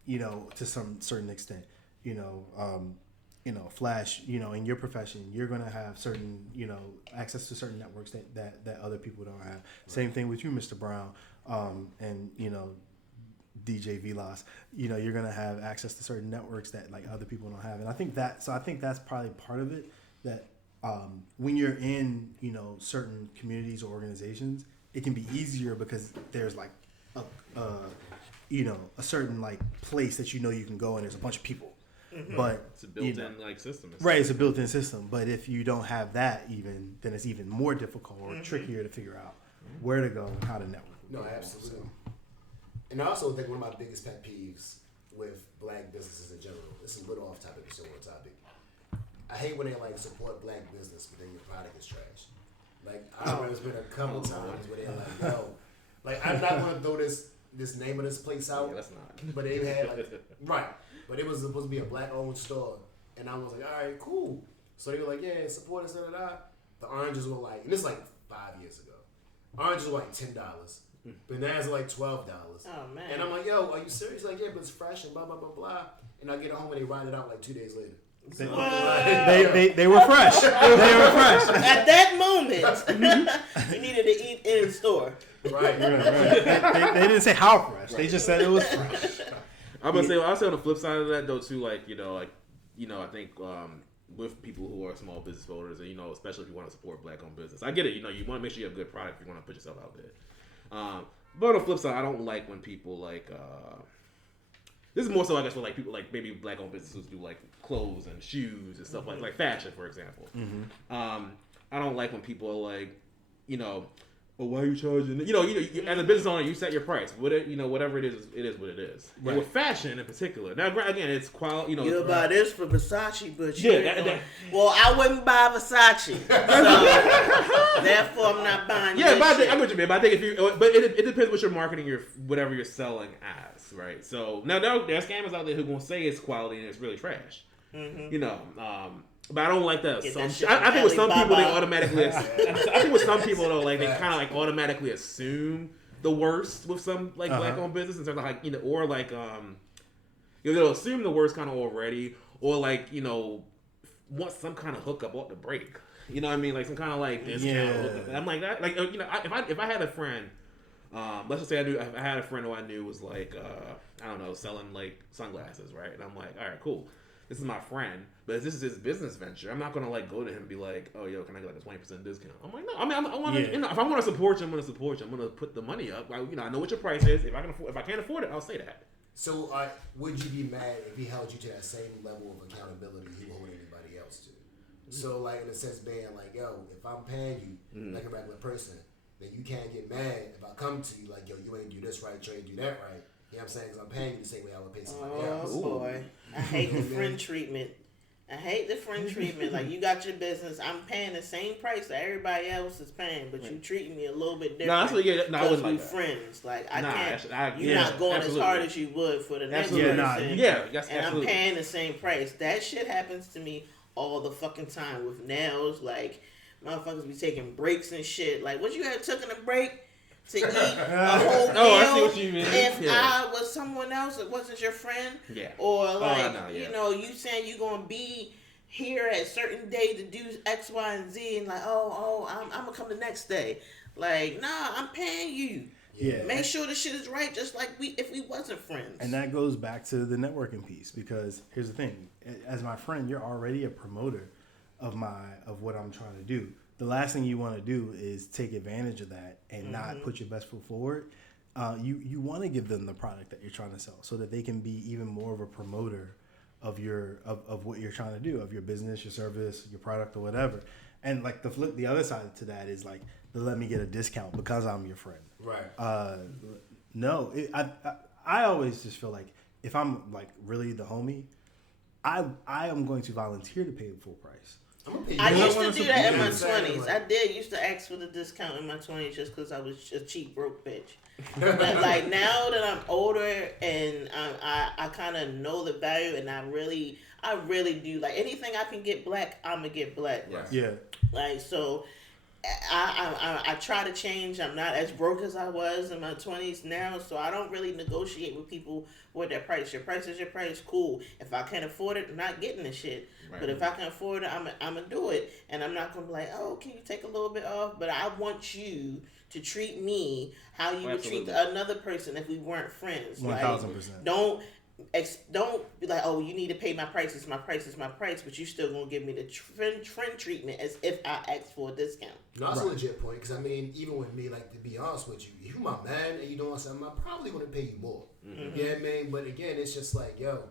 you know, to some certain extent. Flash, in your profession, you're going to have certain, access to certain networks that other people don't have. Right. Same thing with you, Mr. Brown, and, DJ Vilas, you're going to have access to certain networks that like other people don't have. And I think that's probably part of it, that when you're in, certain communities or organizations, it can be easier because there's like a certain like place that you can go and there's a bunch of people. Mm-hmm. But it's a built-in like system. Right, it's a built-in system. But if you don't have that, then it's even more difficult or trickier to figure out where to go and how to network. No, absolutely. So. And I also think one of my biggest pet peeves with black businesses in general, this is a little off topic, but still on topic. I hate when they like support black business, but then your product is trash. Like I remember there's been a couple times where they're like, yo, like I'm not gonna throw this name of this place out. Yeah, that's not. But they had like right. But it was supposed to be a black-owned store, and I was like, all right, cool. So they were like, yeah, support us, da-da-da. The oranges were like, and this is like 5 years ago. Oranges were like $10. Bananas were like $12. Oh, man. And I'm like, yo, are you serious? Like, yeah, but it's fresh and blah, blah, blah, blah. And I get home and they write it out like 2 days later. They were fresh. They were fresh. At that moment, you needed to eat in store. Right. They didn't say how fresh. Right. They just said it was fresh. I'm gonna say, I'll say on the flip side of that though too, I think with people who are small business owners, and especially if you want to support black-owned business, I get it. You want to make sure you have a good product if you want to put yourself out there. But on the flip side, I don't like when people like. This is more so, I guess, for like people like maybe black-owned businesses do like clothes and shoes and stuff like fashion, for example. I don't like when people are like, well, why are you charging? You as a business owner, you set your price. Whatever it is what it is. Right. And with fashion in particular. Now, again, it's quality. You'll buy this for Versace, but well, I wouldn't buy Versace, so therefore I'm not buying. Yeah, but I get what you mean. But I think it depends what you're marketing whatever you're selling as, right? So now there are scammers out there who gonna say it's quality and it's really trash. But I don't like that assumption. I think with some people they automatically. I think with some people though, like they kind of like automatically assume the worst with some like black-owned business in terms of like or like they'll assume the worst kind of already, or like want some kind of hookup off the break. You know what I mean? Like some kind of like discount. Hookup. I'm like that. Like if I had a friend, let's just say I had a friend who I knew was like I don't know, selling like sunglasses, right? And I'm like, all right, cool. This is my friend, but this is his business venture. I'm not gonna like go to him and be like, "Oh, yo, can I get like a 20% discount?" I'm like, no. I mean, I want to. If I want to support you, I'm gonna support you. I'm gonna put the money up. I know what your price is. If I can't afford it, I'll say that. So, would you be mad if he held you to that same level of accountability he would hold anybody else to? So, like in a sense, being like, "Yo, if I'm paying you like a regular person, then you can't get mad if I come to you like, yo, you ain't do this right, you ain't do that right." You know what I'm saying? Because I'm paying you the same way I would pay somebody else. Oh, boy. I hate the friend treatment. Like, you got your business. I'm paying the same price that everybody else is paying, but you treating me a little bit different. Because we friends. Like, I can't. You're not going as hard as you would for the next person. And I'm paying the same price. That shit happens to me all the fucking time with nails. Like, motherfuckers be taking breaks and shit. Like, what you had taken a break to eat a whole meal? I see what you mean. If I was someone else that wasn't your friend, or like you saying you gonna be here at a certain day to do X, Y, and Z, and like I'm gonna come the next day. Like, nah, I'm paying you. Yeah. Make sure the shit is right, just like if we wasn't friends. And that goes back to the networking piece, because here's the thing: as my friend, you're already a promoter of what I'm trying to do. The last thing you want to do is take advantage of that and not put your best foot forward. You want to give them the product that you're trying to sell, so that they can be even more of a promoter of what you're trying to do, of your business, your service, your product, or whatever. And like the other side to that is like, let me get a discount because I'm your friend. Right. No, I always just feel like if I'm like really the homie, I am going to volunteer to pay the full price. I used to do that in my 20s. I did used to ask for the discount in my 20s just because I was a cheap broke bitch. But like now that I'm older and I kind of know the value, and I really do, like anything I can get black, I'm gonna get black. Right. Yeah. Like, so I try to change. I'm not as broke as I was in my 20s now, so I don't really negotiate with people with their price. Your price is your price, cool. If I can't afford it, I'm not getting the shit. Right. But if I can afford it, I'm gonna do it. And I'm not gonna be like, oh, can you take a little bit off? But I want you to treat me how you would treat another person if we weren't friends. 1,000%. Don't be like, oh, you need to pay my price. It's my price, but you still gonna give me the friend treatment as if I asked for a discount. No, that's a legit point, because I mean, even with me, like, to be honest with you, if you're my man and you doing something, I'm probably gonna pay you more. You know what I mean? But again, it's just like, yo,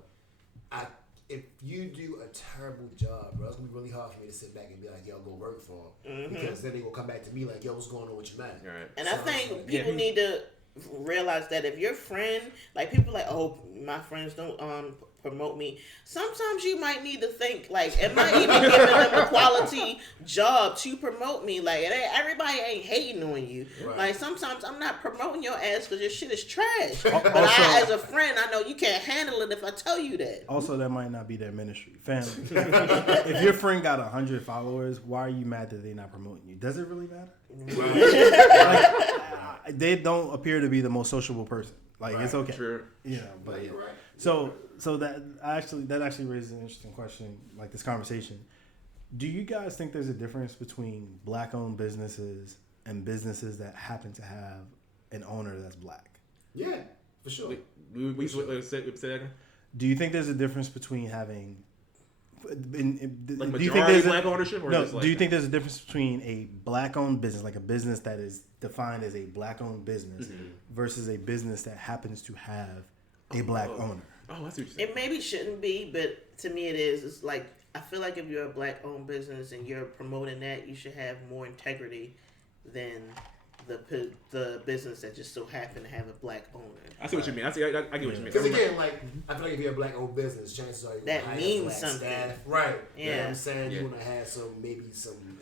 if you do a terrible job, bro, it's gonna be really hard for me to sit back and be like, yo, go work for him, because then they gonna come back to me like, yo, what's going on with your man? Right. And so I think people need to realize that if your friend, like, people are like, oh, my friends don't promote me. Sometimes you might need to think, like, am I even giving them a quality job to promote me? Like, everybody ain't hating on you. Right. Like, sometimes I'm not promoting your ass because your shit is trash. But I, as a friend, I know you can't handle it if I tell you that. Also, that might not be their ministry. Family. If your friend got 100 followers, why are you mad that they're not promoting you? Does it really matter? Right. Like, they don't appear to be the most sociable person. Like, it's okay. True. You know, but yeah. Right. So that actually raises an interesting question, like this conversation. Do you guys think there's a difference between black-owned businesses and businesses that happen to have an owner that's black? Yeah, for sure. Say that again? Do you think there's a difference between having like majority black ownership? Or no, just like do you think there's a difference between a black-owned business, like a business that is defined as a black-owned business, versus a business that happens to have a black owner? Oh, that's what you're saying. It maybe shouldn't be, but to me it is. It's like, I feel like if you're a black-owned business and you're promoting that, you should have more integrity than the business that just so happen to have a black owner. I see what you mean. I get what you mean. Because again, like, I feel like if you're a black-owned business, chances are that have means black something. Staff. Right. Yeah. You know what I'm saying? Yeah. You want to have some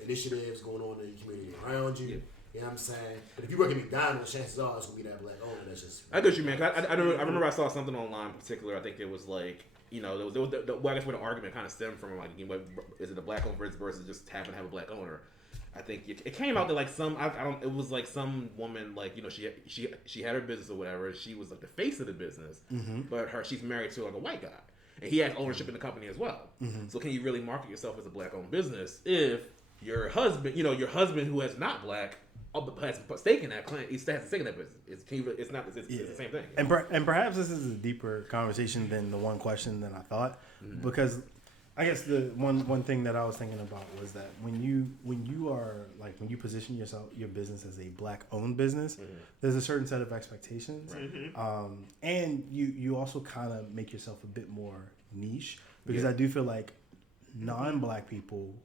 initiatives going on in the community around you. Yeah. You know what I'm saying? But if you work at McDonald's, chances are it's going to be that black owner that's just... I get what you mean. I remember I saw something online in particular. I think it was like, you know, there was I guess where the argument kind of stemmed from, like, you know, is it a black owner versus just happen to have a black owner? I think it came out that like it was like some woman, like, you know, she had her business or whatever. She was like the face of the business, but she's married to like a white guy, and he has ownership in the company as well. So can you really market yourself as a black owned business if your husband who is not black has stake in that client, he has a stake in that business? It's the same thing. And perhaps this is a deeper conversation than the one question that I thought, because I guess the one thing that I was thinking about was that when you position your business as a black owned business, there's a certain set of expectations, and you also kind of make yourself a bit more niche, because I do feel like non-black people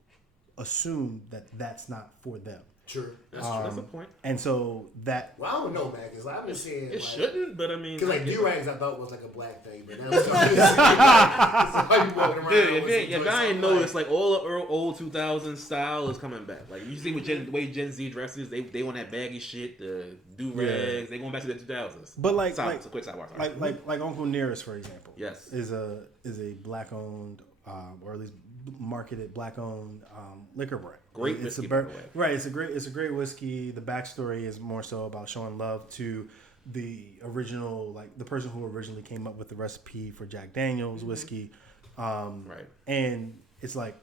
assume that that's not for them. True. That's true. That's a point. And so that... Well, I don't know, man, because I've been seeing... It shouldn't, but I mean... Because, like, do-rags I thought was, like, a black thing, but now it's starting to see, like, you walking around... Dude, if I ain't noticed, like, all the old 2000s style is coming back. Like, you see the way Gen Z dresses, they want that baggy shit, the do-rags, they going back to the 2000s. But, like... It's a quick sidebar. Like Uncle Nearest, for example. Yes. Is a black-owned, or at least marketed black-owned liquor brand. Great whiskey, right? It's a great whiskey. The backstory is more so about showing love to the original, like the person who originally came up with the recipe for Jack Daniel's whiskey. Right. And it's like,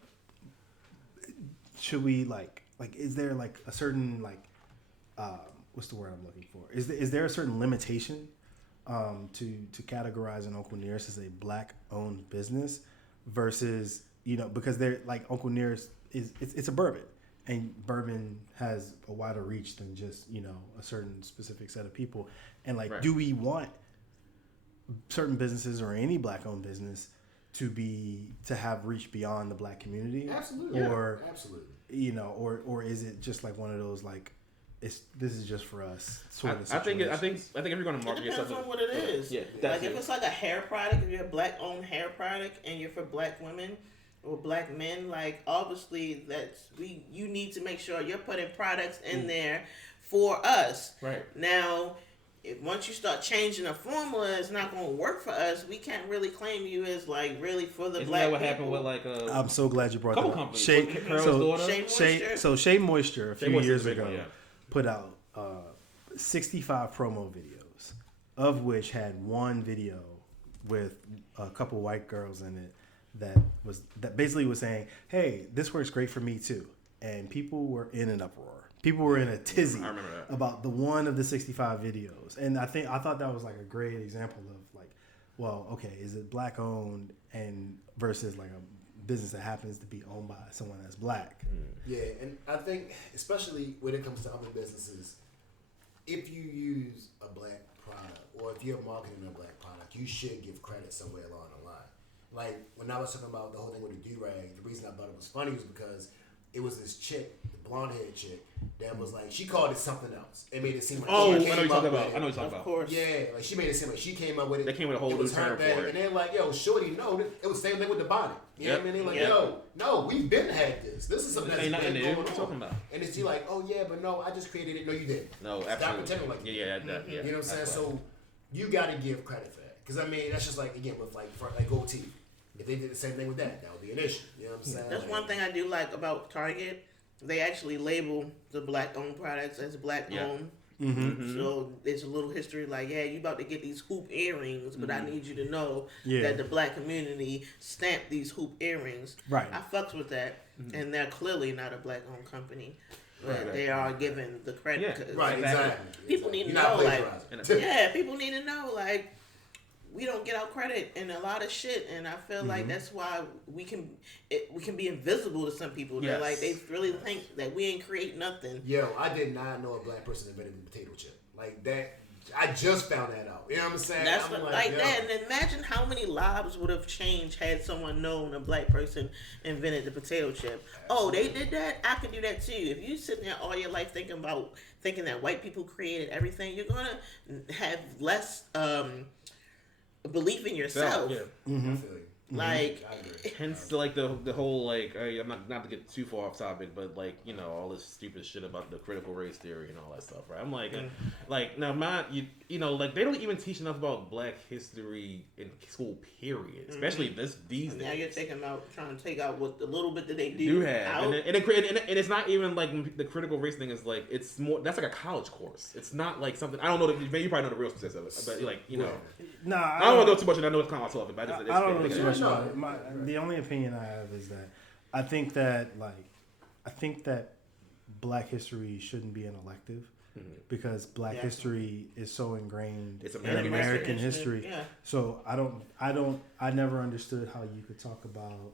should we like is there like a certain what's the word I'm looking for? Is there a certain limitation to categorize an Uncle Nearest as a black-owned business versus, you know, because they're like Uncle Nearest it's a bourbon, and bourbon has a wider reach than just, you know, a certain specific set of people. And like, do we want certain businesses or any black-owned business to have reach beyond the black community? Absolutely. Or absolutely. You know, or is it just like one of those like, this is just for us sort of I think if you're going to market yourself, it depends on what it is. Yeah, like if it's like a hair product, if you're a black-owned hair product and you're for black women or black men, like obviously you need to make sure you're putting products in there for us. Right. Now, once you start changing the formula, it's not going to work for us. We can't really claim you as like really for the black people. Isn't that what happened with like I'm so glad you brought that up. Shea Moisture a few years ago put out 65 promo videos, of which had one video with a couple white girls in it that basically was saying, hey, this works great for me too. And people were in an uproar. People were in a tizzy about the one of the 65 videos. And I thought that was like a great example of like, well, okay, is it black owned and versus like a business that happens to be owned by someone that's black? Yeah, and I think especially when it comes to other businesses, if you use a black product or if you're marketing a black product, you should give credit somewhere along the line. Like when I was talking about the whole thing with the do-rag, the reason I thought it was funny was because it was this chick, the blonde-haired chick, that was like, she called it something else. It made it seem like I know what you're talking about. Of course. Yeah, like she made it seem like she came up with it. They came with a whole new term for it. And they're like, yo, shorty, no, it was the same thing with the bonnet. You know what I mean? They're like, yo, no, we've been had this. This is something that's been going on. What are you talking about? And it's you like, oh yeah, but no, I just created it. No, you didn't. No, absolutely. Stop pretending like yeah. You know what I'm saying? So you got to give credit for that. Because I mean, that's just like, again, with like gold teeth. If they did the same thing with that would be an issue. You know what I'm saying? That's one thing I do like about Target. They actually label the black-owned products as black-owned. So there's a little history like, yeah, you about to get these hoop earrings, but I need you to know that the black community stamped these hoop earrings. Right. I fucks with that. And they're clearly not a black-owned company. But they are given the credit. Yeah. Right, exactly. People need to know, like, people need to know, like, we don't get our credit in a lot of shit, and I feel like that's why we can be invisible to some people. Yes. Like they really think that we ain't create nothing. Yo, I did not know a black person invented the potato chip like that. I I just found that out. You know what I'm saying? That's I'm like that. And imagine how many lives would have changed had someone known a black person invented the potato chip. Oh, they did that? I could do that too. If you sit there all your life thinking that white people created everything, you're gonna have less belief in yourself. Yeah. I feel you. Like, hence like the whole like I'm not to get too far off topic, but like all this stupid shit about the critical race theory and all that stuff, right? I'm like, like now you know like they don't even teach enough about Black history in school, period. Especially these days. Now you're trying to take out what the little bit that they do have, out. and it's not even like the critical race thing is like it's more that's like a college course. It's not like something I don't know. You probably know the real specifics of it, but like Nah, I don't want to go too much, and I know it's kind of off topic, but I don't know too much about it. The only opinion I have is that I think that Black history shouldn't be an elective because Black history is so ingrained in American history. Yeah. So I never understood how you could talk about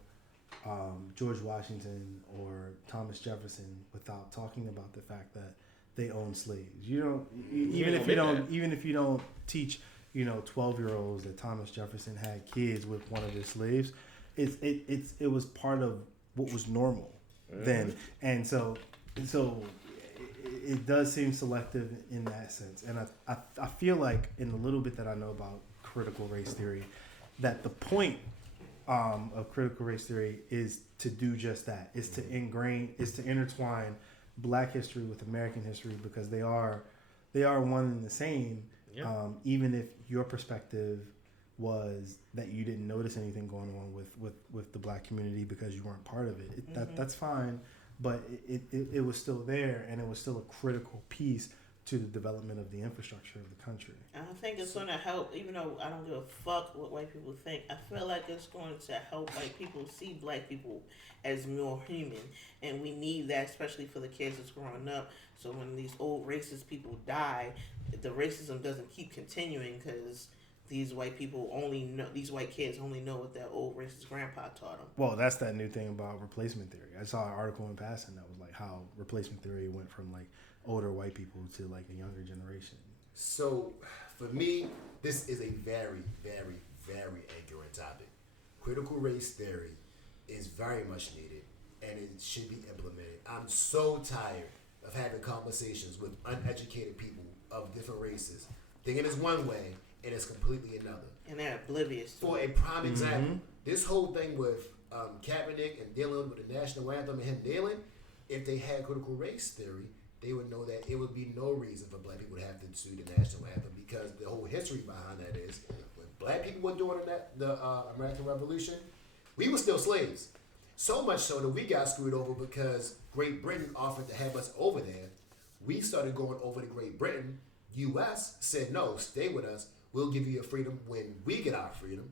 George Washington or Thomas Jefferson without talking about the fact that they owned slaves. You don't even if you don't teach 12-year-olds that Thomas Jefferson had kids with one of his slaves. It was part of what was normal then, and so it does seem selective in that sense. And I feel like in the little bit that I know about critical race theory, that the point of critical race theory is to do just that: is to intertwine Black history with American history because they are one and the same. Yeah. Even if your perspective was that you didn't notice anything going on with the Black community because you weren't part of it, that's fine, but it was still there, and it was still a critical piece to the development of the infrastructure of the country. I think it's going to help, even though I don't give a fuck what white people think. I feel like it's going to help white people see Black people as more human, and we need that, especially for the kids that's growing up. So when these old racist people die, the racism doesn't keep continuing because these white kids only know what their old racist grandpa taught them. Well, that's that new thing about replacement theory. I saw an article in passing that was like how replacement theory went from like older white people to like a younger generation. So for me, this is a very, very, very ignorant topic. Critical race theory is very much needed, and it should be implemented. I'm so tired of having conversations with uneducated people of different races, thinking it's one way and it's completely another. And they're oblivious to For a prime example, this whole thing with Kaepernick and dealing with the national anthem and him kneeling, if they had critical race theory, they would know that it would be no reason for Black people to have to do the national anthem because the whole history behind that is when Black people were doing the American Revolution, we were still slaves. So much so that we got screwed over because Great Britain offered to have us over there. We started going over to Great Britain. U.S. said, no, stay with us. We'll give you your freedom when we get our freedom.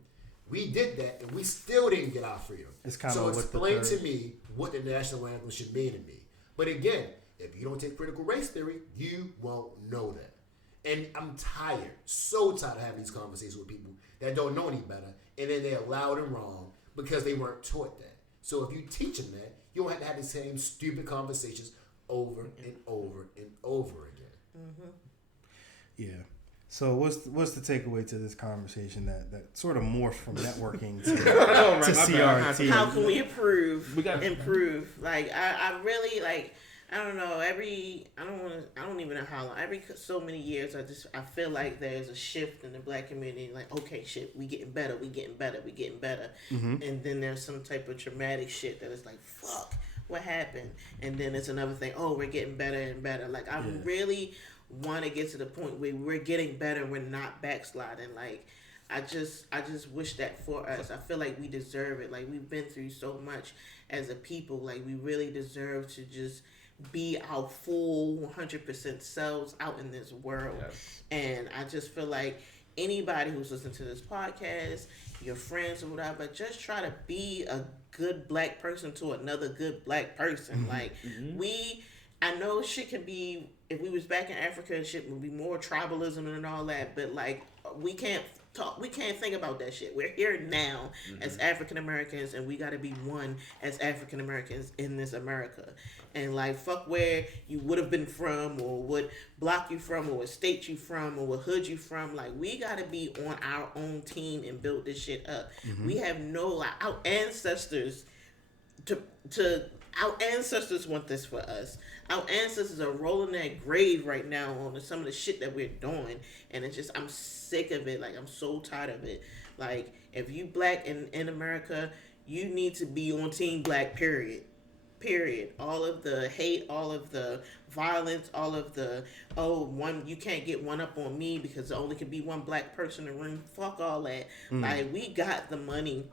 We did that, and we still didn't get our freedom. It's kind so of explain to me what the national anthem should mean to me. But again, if you don't take critical race theory, you won't know that. And I'm tired, so tired of having these conversations with people that don't know any better, and then they're loud and wrong because they weren't taught that. So if you teach them that, you don't have to have the same stupid conversations over and over and over again. Yeah. So what's the takeaway to this conversation that sort of morphed from networking to CRT? How can we improve? Like I really like. I don't know. I don't even know how long. Every so many years, I feel like there's a shift in the Black community. Like, okay, shit, we getting better. And then there's some type of traumatic shit that is like, fuck, what happened? And then it's another thing. Oh, we're getting better and better. Like, I really want to get to the point where we're getting better and we're not backsliding. Like, I just wish that for us. I feel like we deserve it. Like, we've been through so much as a people. Like, we really deserve to just be our full 100% selves out in this world. Yes. And I just feel like anybody who's listening to this podcast, your friends or whatever, just try to be a good Black person to another good Black person. Like, I know shit can be if we was back in Africa and shit would be more tribalism and all that, but like we can't think about that shit. We're here now as African Americans, and we got to be one as African Americans in this America. And like fuck where you would have been from, or what block you from, or what state you from, or what hood you from. Like we got to be on our own team and build this shit up. We have our ancestors our ancestors want this for us. Our ancestors are rolling that grave right now on some of the shit that we're doing, and it's just I'm sick of it. Like I'm so tired of it. Like if you black in America, you need to be on Team Black. Period. All of the hate, all of the violence, all of the you can't get one up on me because there only can be one black person in the room. Fuck all that. Like we got the money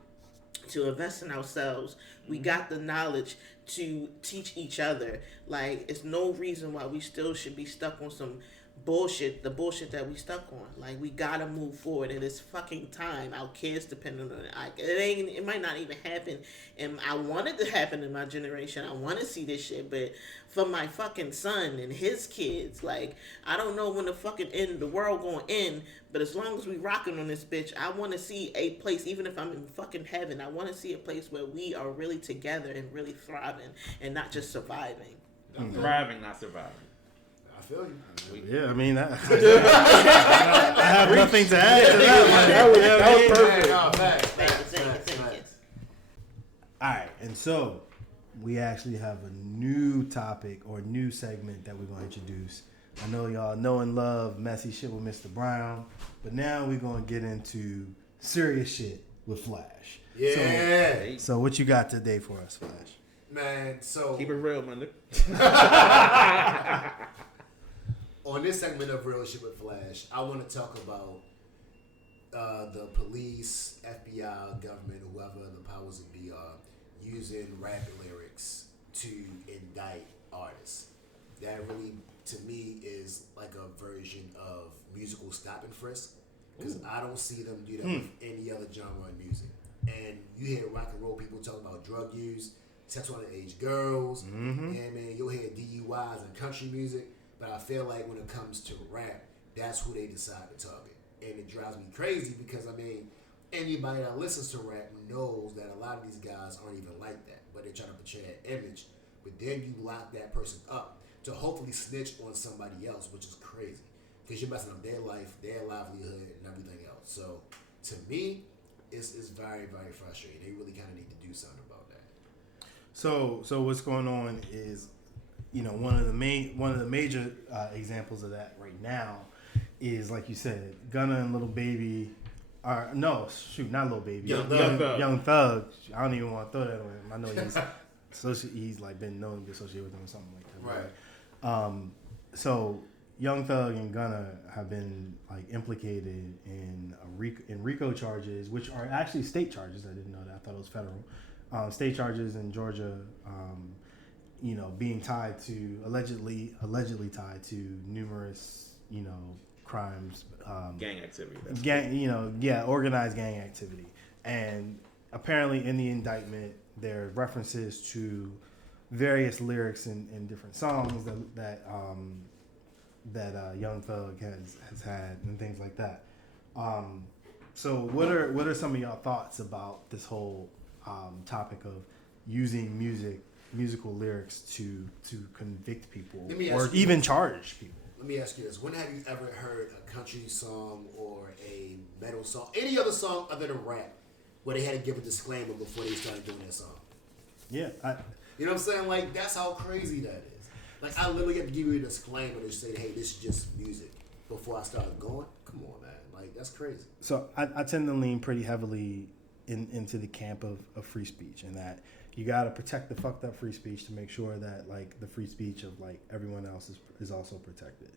to invest in ourselves. We got the knowledge to teach each other. Like it's no reason why we still should be stuck on some bullshit, the bullshit that we stuck on. Like we gotta move forward, and it's fucking time. Our kids depend on it. It might not even happen, and I want it to happen in my generation. I want to see this shit, but for my fucking son and his kids, like I don't know when the world gonna end. But as long as we rocking on this bitch, I want to see a place, even if I'm in fucking heaven, I want to see a place where we are really together and really thriving and not just surviving. Thriving, not surviving. I feel you. Yeah, I mean, I have nothing to add to that one. That was perfect. Thank you. All right, and so we actually have a new topic or new segment that we're going to introduce. I know y'all know and love messy shit with Mr. Brown, but now we're going to get into serious shit with Flash. Yeah. So what you got today for us, Flash? Man, so Keep it real, man. on this segment of Real Shit with Flash, I want to talk about the police, FBI, government, whoever the powers that be are, using rap lyrics to indict artists. That really, to me, is like a version of musical stop and frisk, because I don't see them do that with any other genre of music. And you hear rock and roll people talk about drug use, sexual underage girls, and man, you'll hear DUIs and country music. But I feel like when it comes to rap, that's who they decide to target. And it drives me crazy because, I mean, anybody that listens to rap knows that a lot of these guys aren't even like that. But they're trying to portray that image. But then you lock that person up to hopefully snitch on somebody else, which is crazy. Because you're messing up their life, their livelihood, and everything else. So, to me, it's very, very frustrating. They really kind of need to do something about that. So what's going on is, you know, one of the major examples of that right now is, like you said, Gunna and Lil Baby are not Lil Baby, Young Thug. I don't even want to throw that on him. I know he's like been known to be associated with him or something like that. Right. So Young Thug and Gunna have been like implicated in RICO charges, which are actually state charges. I didn't know that. I thought it was federal. State charges in Georgia. You know, being tied to allegedly tied to numerous, you know, crimes, Gang activity. Organized gang activity. And apparently in the indictment, there are references to various lyrics in different songs that Young Thug has had and things like that. So what are some of y'all thoughts about this whole topic of using musical lyrics to convict people or even charge people? Let me ask you this. When have you ever heard a country song or a metal song, any other song other than rap, where they had to give a disclaimer before they started doing that song? Yeah. You know what I'm saying? Like, that's how crazy that is. Like, I literally have to give you a disclaimer to say, hey, this is just music before I start going. Come on, man. Like, that's crazy. So I tend to lean pretty heavily into the camp of free speech, and that you got to protect the fucked up free speech to make sure that like the free speech of like everyone else is also protected.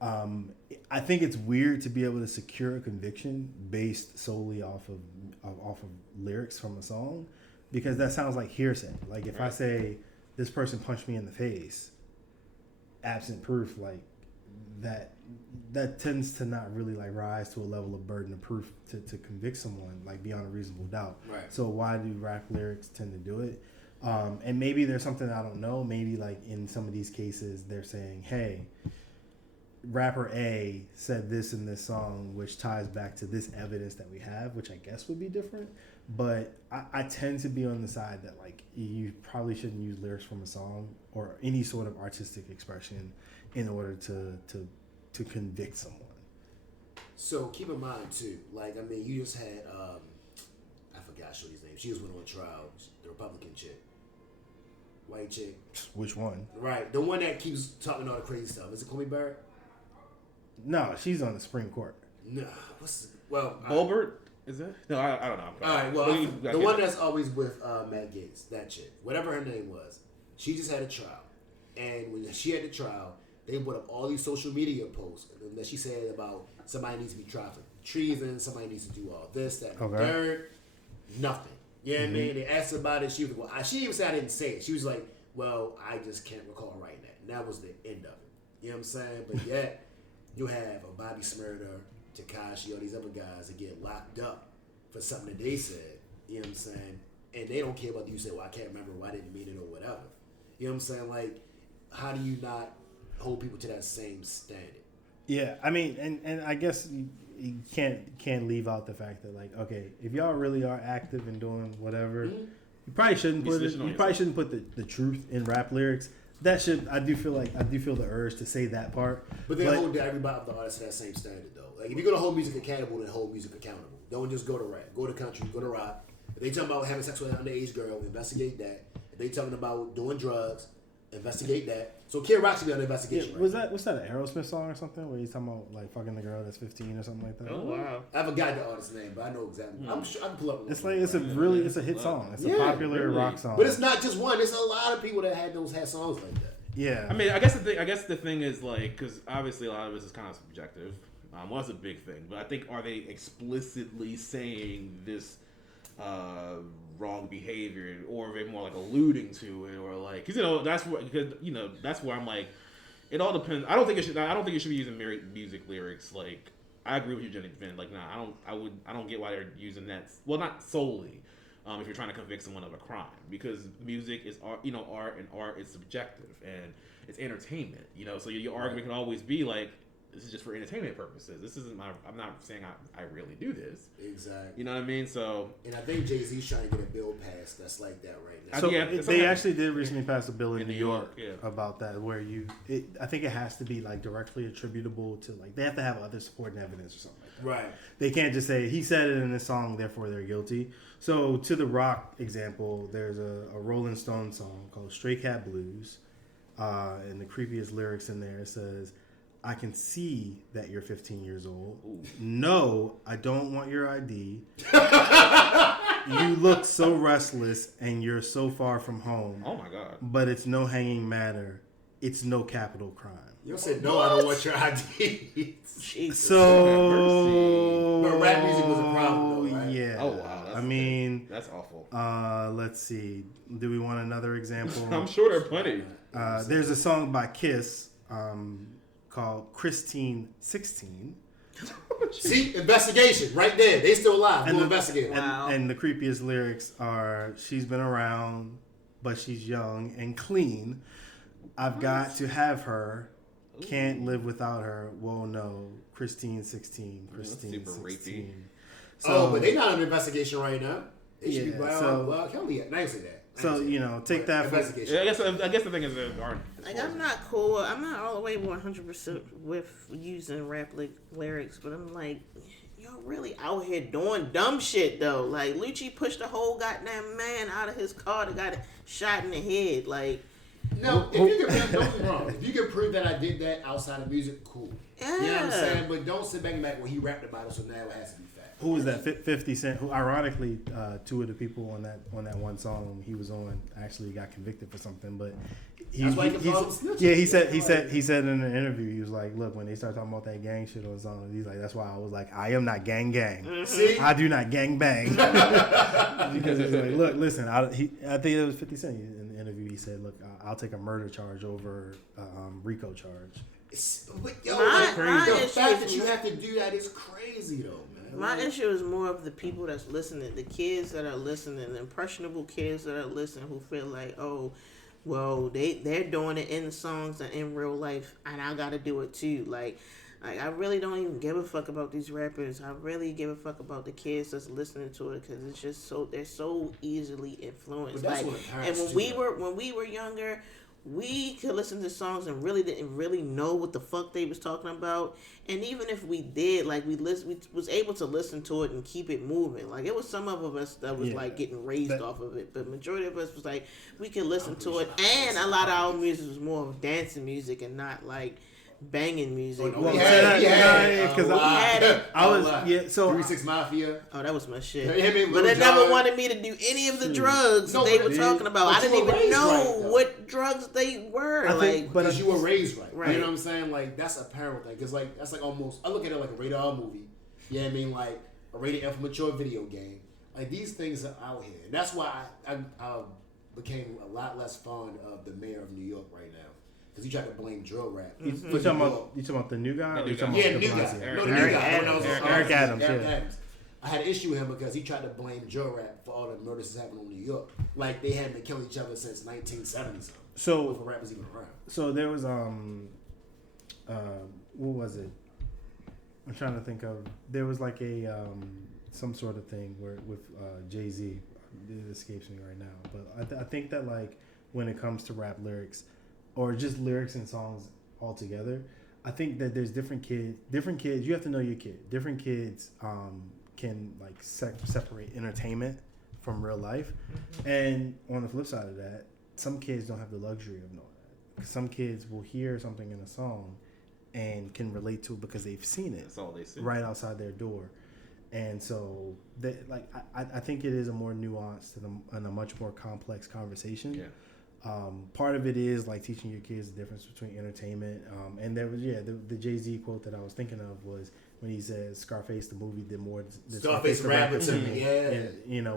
I think it's weird to be able to secure a conviction based solely off of lyrics from a song, because that sounds like hearsay. Like if I say this person punched me in the face, absent proof, like that tends to not really like rise to a level of burden of proof to convict someone like beyond a reasonable doubt. Right. So why do rap lyrics tend to do it? And maybe there's something I don't know. Maybe like in some of these cases, they're saying, hey, rapper A said this in this song, which ties back to this evidence that we have, which I guess would be different. But I tend to be on the side that like you probably shouldn't use lyrics from a song or any sort of artistic expression in order to convict someone. So keep in mind too, like I mean, you just had I forgot Shorty's name. She was went on trial. The Republican chick, white chick. Which one? Right, the one that keeps talking all the crazy stuff. Is it Comey Barrett? No, she's on the Supreme Court. No, well, Bolbert? Is it? No, I don't know. All right, well, the one that's always with Matt Gaetz, that chick, whatever her name was, she just had a trial, and when she had the trial, they put up all these social media posts that she said about somebody needs to be tried for treason, somebody needs to do all this, that, and the third. Nothing. You know what I mean? They asked her about it. She was like, well, she even said I didn't say it. She was like, well, I just can't recall writing that. And that was the end of it. You know what I'm saying? But yet, you have a Bobby Smurder, Tekashi, all these other guys that get locked up for something that they said. You know what I'm saying? And they don't care whether you say, well, I can't remember, or I didn't mean it, or whatever. You know what I'm saying? Like, how do you not hold people to that same standard? Yeah, I mean, and I guess you can't leave out the fact that like, okay, if y'all really are active and doing whatever, you probably shouldn't put the truth in rap lyrics. That should I do feel the urge to say that part. But they hold everybody of the artists to that same standard though. Like if you're gonna hold music accountable, then hold music accountable. Don't just go to rap, go to country, go to rock. If they talking about having sex with an underage girl, investigate that. If they talking about doing drugs, investigate that. So Kid Rock should be on the investigation. Yeah, what's that an Aerosmith song or something where he's talking about like fucking the girl that's 15 or something like that? Oh wow! I forgot the artist's name, but I know exactly. I'm sure I can pull up. It's like it's a hit song. It's a popular rock song. But it's not just one. There's a lot of people that had songs like that. Yeah. I mean, I guess the thing is like, because obviously a lot of this is kind of subjective. Well, that's a big thing, but I think are they explicitly saying this wrong behavior, or are they more like alluding to it, or like because that's where I'm like, it all depends. I don't think it should be using music lyrics. Like I agree with you, Jenny Finn. Like I don't get why they're using that. Well, not solely. If you're trying to convict someone of a crime, because music is art, art, and art is subjective and it's entertainment, So your argument can always be like, this is just for entertainment purposes. This isn't I'm not saying I really do this. Exactly. You know what I mean? So. And I think Jay-Z's trying to get a bill passed that's like that right now. So they actually did recently pass a bill in New York about that, where I think it has to be like directly attributable to like they have to have other supporting evidence or something like that. Right. They can't just say he said it in this song, therefore they're guilty. So to the Rock example, there's a Rolling Stone song called Stray Cat Blues, and the creepiest lyrics in there says, I can see that you're 15 years old. Ooh. No, I don't want your ID. You look so restless and you're so far from home. Oh my God. But it's no hanging matter. It's no capital crime. You said no, I don't want your ID. So, but rap music was a problem though, right? Yeah. Oh wow. That's awful. Let's see. Do we want another example? I'm sure there are plenty. There's a song by Kiss called Christine 16. See, investigation right there. They still alive. We'll investigate. And the creepiest lyrics are, she's been around, but she's young and clean. I've got to have her. Can't live without her. Whoa, no. Christine 16. Christine super 16. Rapey. So, but they're not under investigation right now. They should be well, Kelly, I say that. So take that for investigation. I guess the thing is that aren't. Like I'm not cool. I'm not all the way 100% with using rap lyrics, but I'm like, y'all really out here doing dumb shit though. Like Lucci pushed a whole goddamn man out of his car that got shot in the head. Like, no, if you can don't get me wrong. If you can prove that I did that outside of music, cool. Yeah. You know what I'm saying? But don't sit back and back when he rapped about it, so now it has to be fact. Who was that? 50 Cent. Who, ironically, two of the people on that one song he was on actually got convicted for something. But he said in an interview, he was like, "Look, when they start talking about that gang shit on the song, he's like, that's why I was like, I am not gang. See? I do not gang bang." Because he's like, "Look, listen, I think it was 50 Cent in the interview. He said, look, I'll take a murder charge over RICO charge." But the fact that you have to do that is crazy, though, man. My issue is more of the people that's listening, the kids that are listening, the impressionable kids that are listening who feel like, oh, well, they're doing it in the songs and in real life, and I gotta do it too. Like I really don't even give a fuck about these rappers. I really give a fuck about the kids that's listening to it because it's just they're so easily influenced. But that's like, what and when we were younger, we could listen to songs and really didn't really know what the fuck they was talking about. And even if we did, like we was able to listen to it and keep it moving. Like it was some of us that was like getting raised off of it, but majority of us was like we could listen to it. And a lot of our music was more of dancing music and not like banging music. Oh, no, we had because I was so 3-6 Mafia. Oh, that was my shit. Him and But they Lil never Jon. wanted me to do any of the drugs No, they but were talking about. but I you didn't were even raised know right, though. what drugs they were. think- but Because you were raised right. Right. You know what I'm saying? Like, that's a parent thing. Because, like, that's like almost, I look at it like a rated R movie. You know what I mean? Like, a rated R for mature video game. Like, these things are out here. And that's why I became a lot less fond of the mayor of New York right now. Because he tried to blame drill rap. you talking about the new guy? Or you talking Yeah, about new de guy. Blasio? No, the new guy. Eric Adams. Eric Yeah. Adams. I had an issue with him because he tried to blame drill rap for all the murders that's happening in New York. Like, they hadn't been killing each other since 1970 So before rap was even around. So there was what was it? I'm trying to think of. There was like a some sort of thing where with Jay-Z. It escapes me right now, but I think that like when it comes to rap lyrics or just lyrics and songs altogether, I think that there's different kids. You have to know your kid. Different kids can like separate entertainment from real life, and on the flip side of that, some kids don't have the luxury of knowing that. Some kids will hear something in a song and can relate to it because they've seen it. That's all they see. Right outside their door. And so, I think it is a more nuanced and a much more complex conversation. Yeah. Part of it is like teaching your kids the difference between entertainment. And there was the Jay-Z quote that I was thinking of was when he says Scarface the movie did more than Scarface the rapper to me, yeah. You know,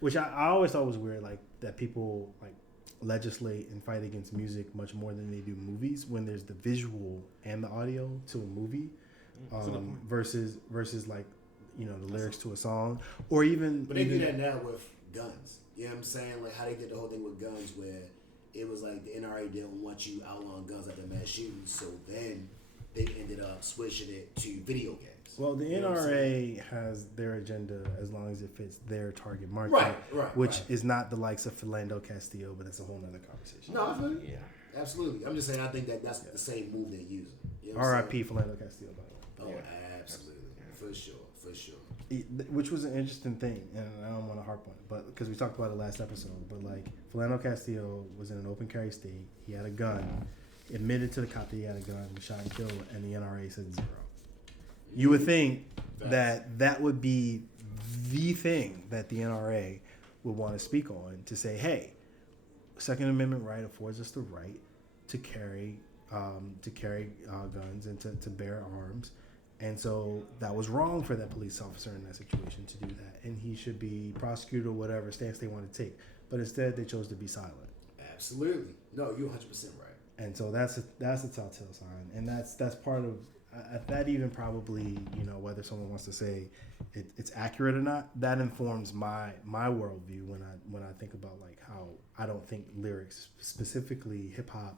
which I always thought was weird, like that people like legislate and fight against music much more than they do movies when there's the visual and the audio to a movie versus like, you know, the lyrics to a song or even. But they do that now with guns. You know what I'm saying? Like how they did the whole thing with guns where it was like the NRA didn't want you outlawing guns at the mass shootings, so then they ended up switching it to video games. Well, the NRA has their agenda as long as it fits their target market, which is not the likes of Philando Castillo, but it's a whole nother conversation. No, I feel you. Yeah, absolutely. I'm just saying I think that's the same move they're using. You know R.I.P. Philando Castillo, by the way. Oh, absolutely, for sure. Which was an interesting thing, and I don't want to harp on it, but because we talked about it last episode. But like, Philando Castillo was in an open carry state. He had a gun. Admitted to the cop that he had a gun, shot and killed, and the NRA said 0. You would think that would be the thing that the NRA would want to speak on to say, hey, Second Amendment right affords us the right to carry guns and to bear arms. And so that was wrong for that police officer in that situation to do that. And he should be prosecuted or whatever stance they want to take. But instead, they chose to be silent. Absolutely. No, you're 100% right. And so that's a telltale sign. And that's part of that even probably, you know, whether someone wants to say it's accurate or not, that informs my worldview when I think about like how I don't think lyrics, specifically hip hop,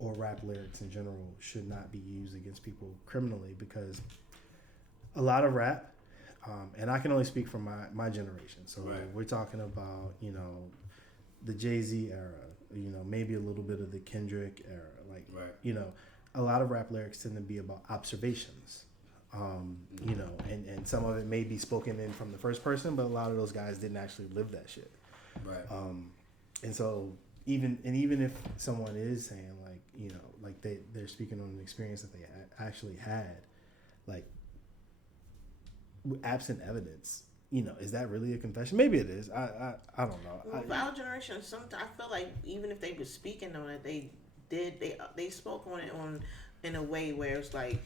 or rap lyrics in general should not be used against people criminally because a lot of rap, and I can only speak from my generation. So we're talking about, you know, the Jay-Z era, you know, maybe a little bit of the Kendrick era. Like, you know, a lot of rap lyrics tend to be about observations, you know, and some of it may be spoken in from the first person, but a lot of those guys didn't actually live that shit. Right. And so even if someone is saying like, you know, like they're speaking on an experience that they actually had, like absent evidence, you know, is that really a confession? Maybe it is. I don't know. Well, for our generation, sometimes I feel like even if they were speaking on it, they spoke on it in a way where it's like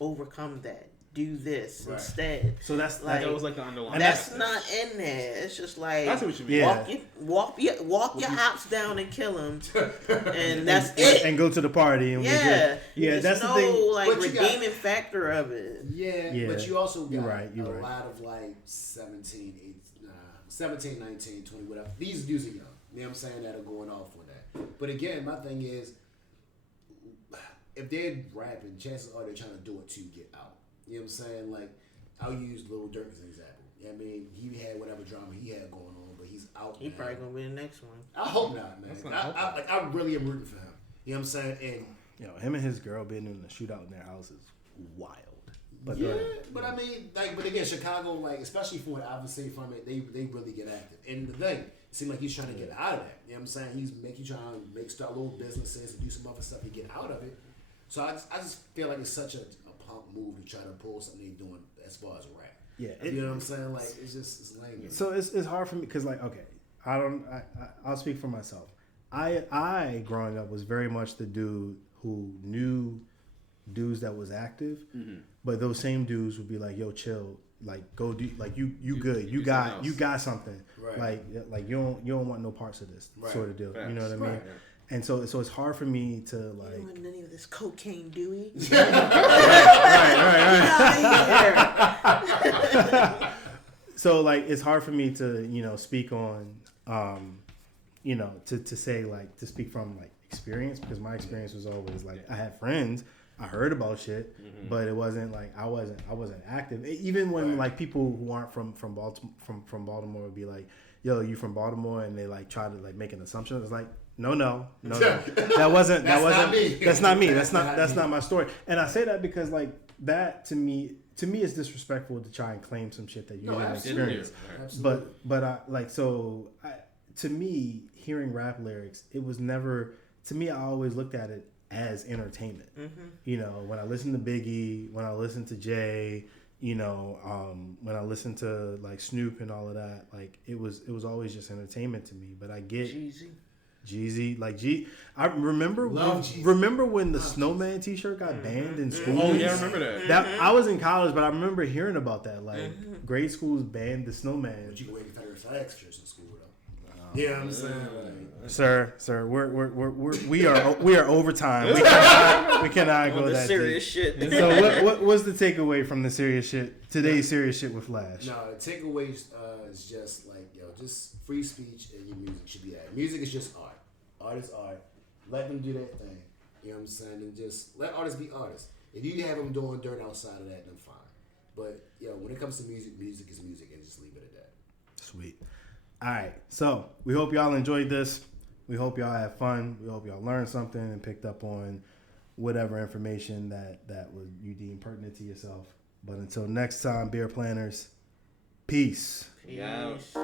overcome that. do this Right. instead. So that's Like, That was like the underlying. that's not in there. It's just like That's what you mean. Yeah. walk your ops down and kill him, and that's it. and go to the party and we're good. Yeah, There's that's no the thing. like But you got- redeeming factor of it. Yeah, but you also got You're right. a lot of like 17, 19, 20, whatever. These dudes are young. You know what I'm saying? That are going off on that. But again, my thing is, if they're rapping, chances are they're trying to do it to get out. You know what I'm saying? Like, I'll use Lil Durk as an example. You know what I mean? He had whatever drama he had going on, but he's out He now. probably gonna be the next one. I hope not, man. That's not I really am rooting for him. You know what I'm saying? And Him and his girl being in the shootout in their house is wild. But yeah, but I mean, like, but again, Chicago, like, especially from what I've seen from it, they really get active. And the thing, it seems like he's trying to get out of that. You know what I'm saying? He's trying to start little businesses and do some other stuff to get out of it. So I just feel like it's such a punk move to try to pull something they're doing as far as rap. Yeah, You know what I'm saying? Like, it's lame. So it's hard for me because, like, okay, I'll speak for myself. I growing up was very much the dude who knew dudes that was active, but those same dudes would be like, "Yo, chill, like go do, like you good, you got something, Right. like you don't want no parts of this sort of deal." Facts. You know what I mean? Right. And so it's hard for me to You like. don't want any of this cocaine, Dewey. Right. So like it's hard for me to speak on to say like to speak from like experience, because my experience was always like I had friends, I heard about shit, but it wasn't like I wasn't active. Even when like people who aren't from Baltimore would be like, "Yo, you from Baltimore?" and they like try to like make an assumption. It's like no. That wasn't me. That's not me. That's not my story. And I say that because like that to me it's disrespectful to try and claim some shit that you didn't experience. Absolutely. But I like to me hearing rap lyrics, it was never, to me I always looked at it as entertainment. When I listen to Biggie, when I listen to Jay, when I listen to like Snoop and all of that, like it was always just entertainment to me. But I get Jeezy, like I remember when the Snowman T-shirt got banned in school. Oh yeah, I remember that. I was in college, but I remember hearing about that. Like grade schools banned the Snowman. But you can wear Confederate flag shirts in school though. You know what I'm saying? Like, Sir, we are overtime. We cannot go the that serious deep. shit. So what was the takeaway from the serious shit? Today's serious shit with Flash. no, the takeaway is just like, just free speech and your music should be that. Music is just art. Art is art. Let them do that thing. You know what I'm saying? And just let artists be artists. If you have them doing dirt outside of that, then fine. But when it comes to music, music is music, and just leave it at that. Sweet. All right. So we hope y'all enjoyed this. We hope y'all had fun. We hope y'all learned something and picked up on whatever information that you deem pertinent to yourself. But until next time, beer planners, peace. Yeah. Peace.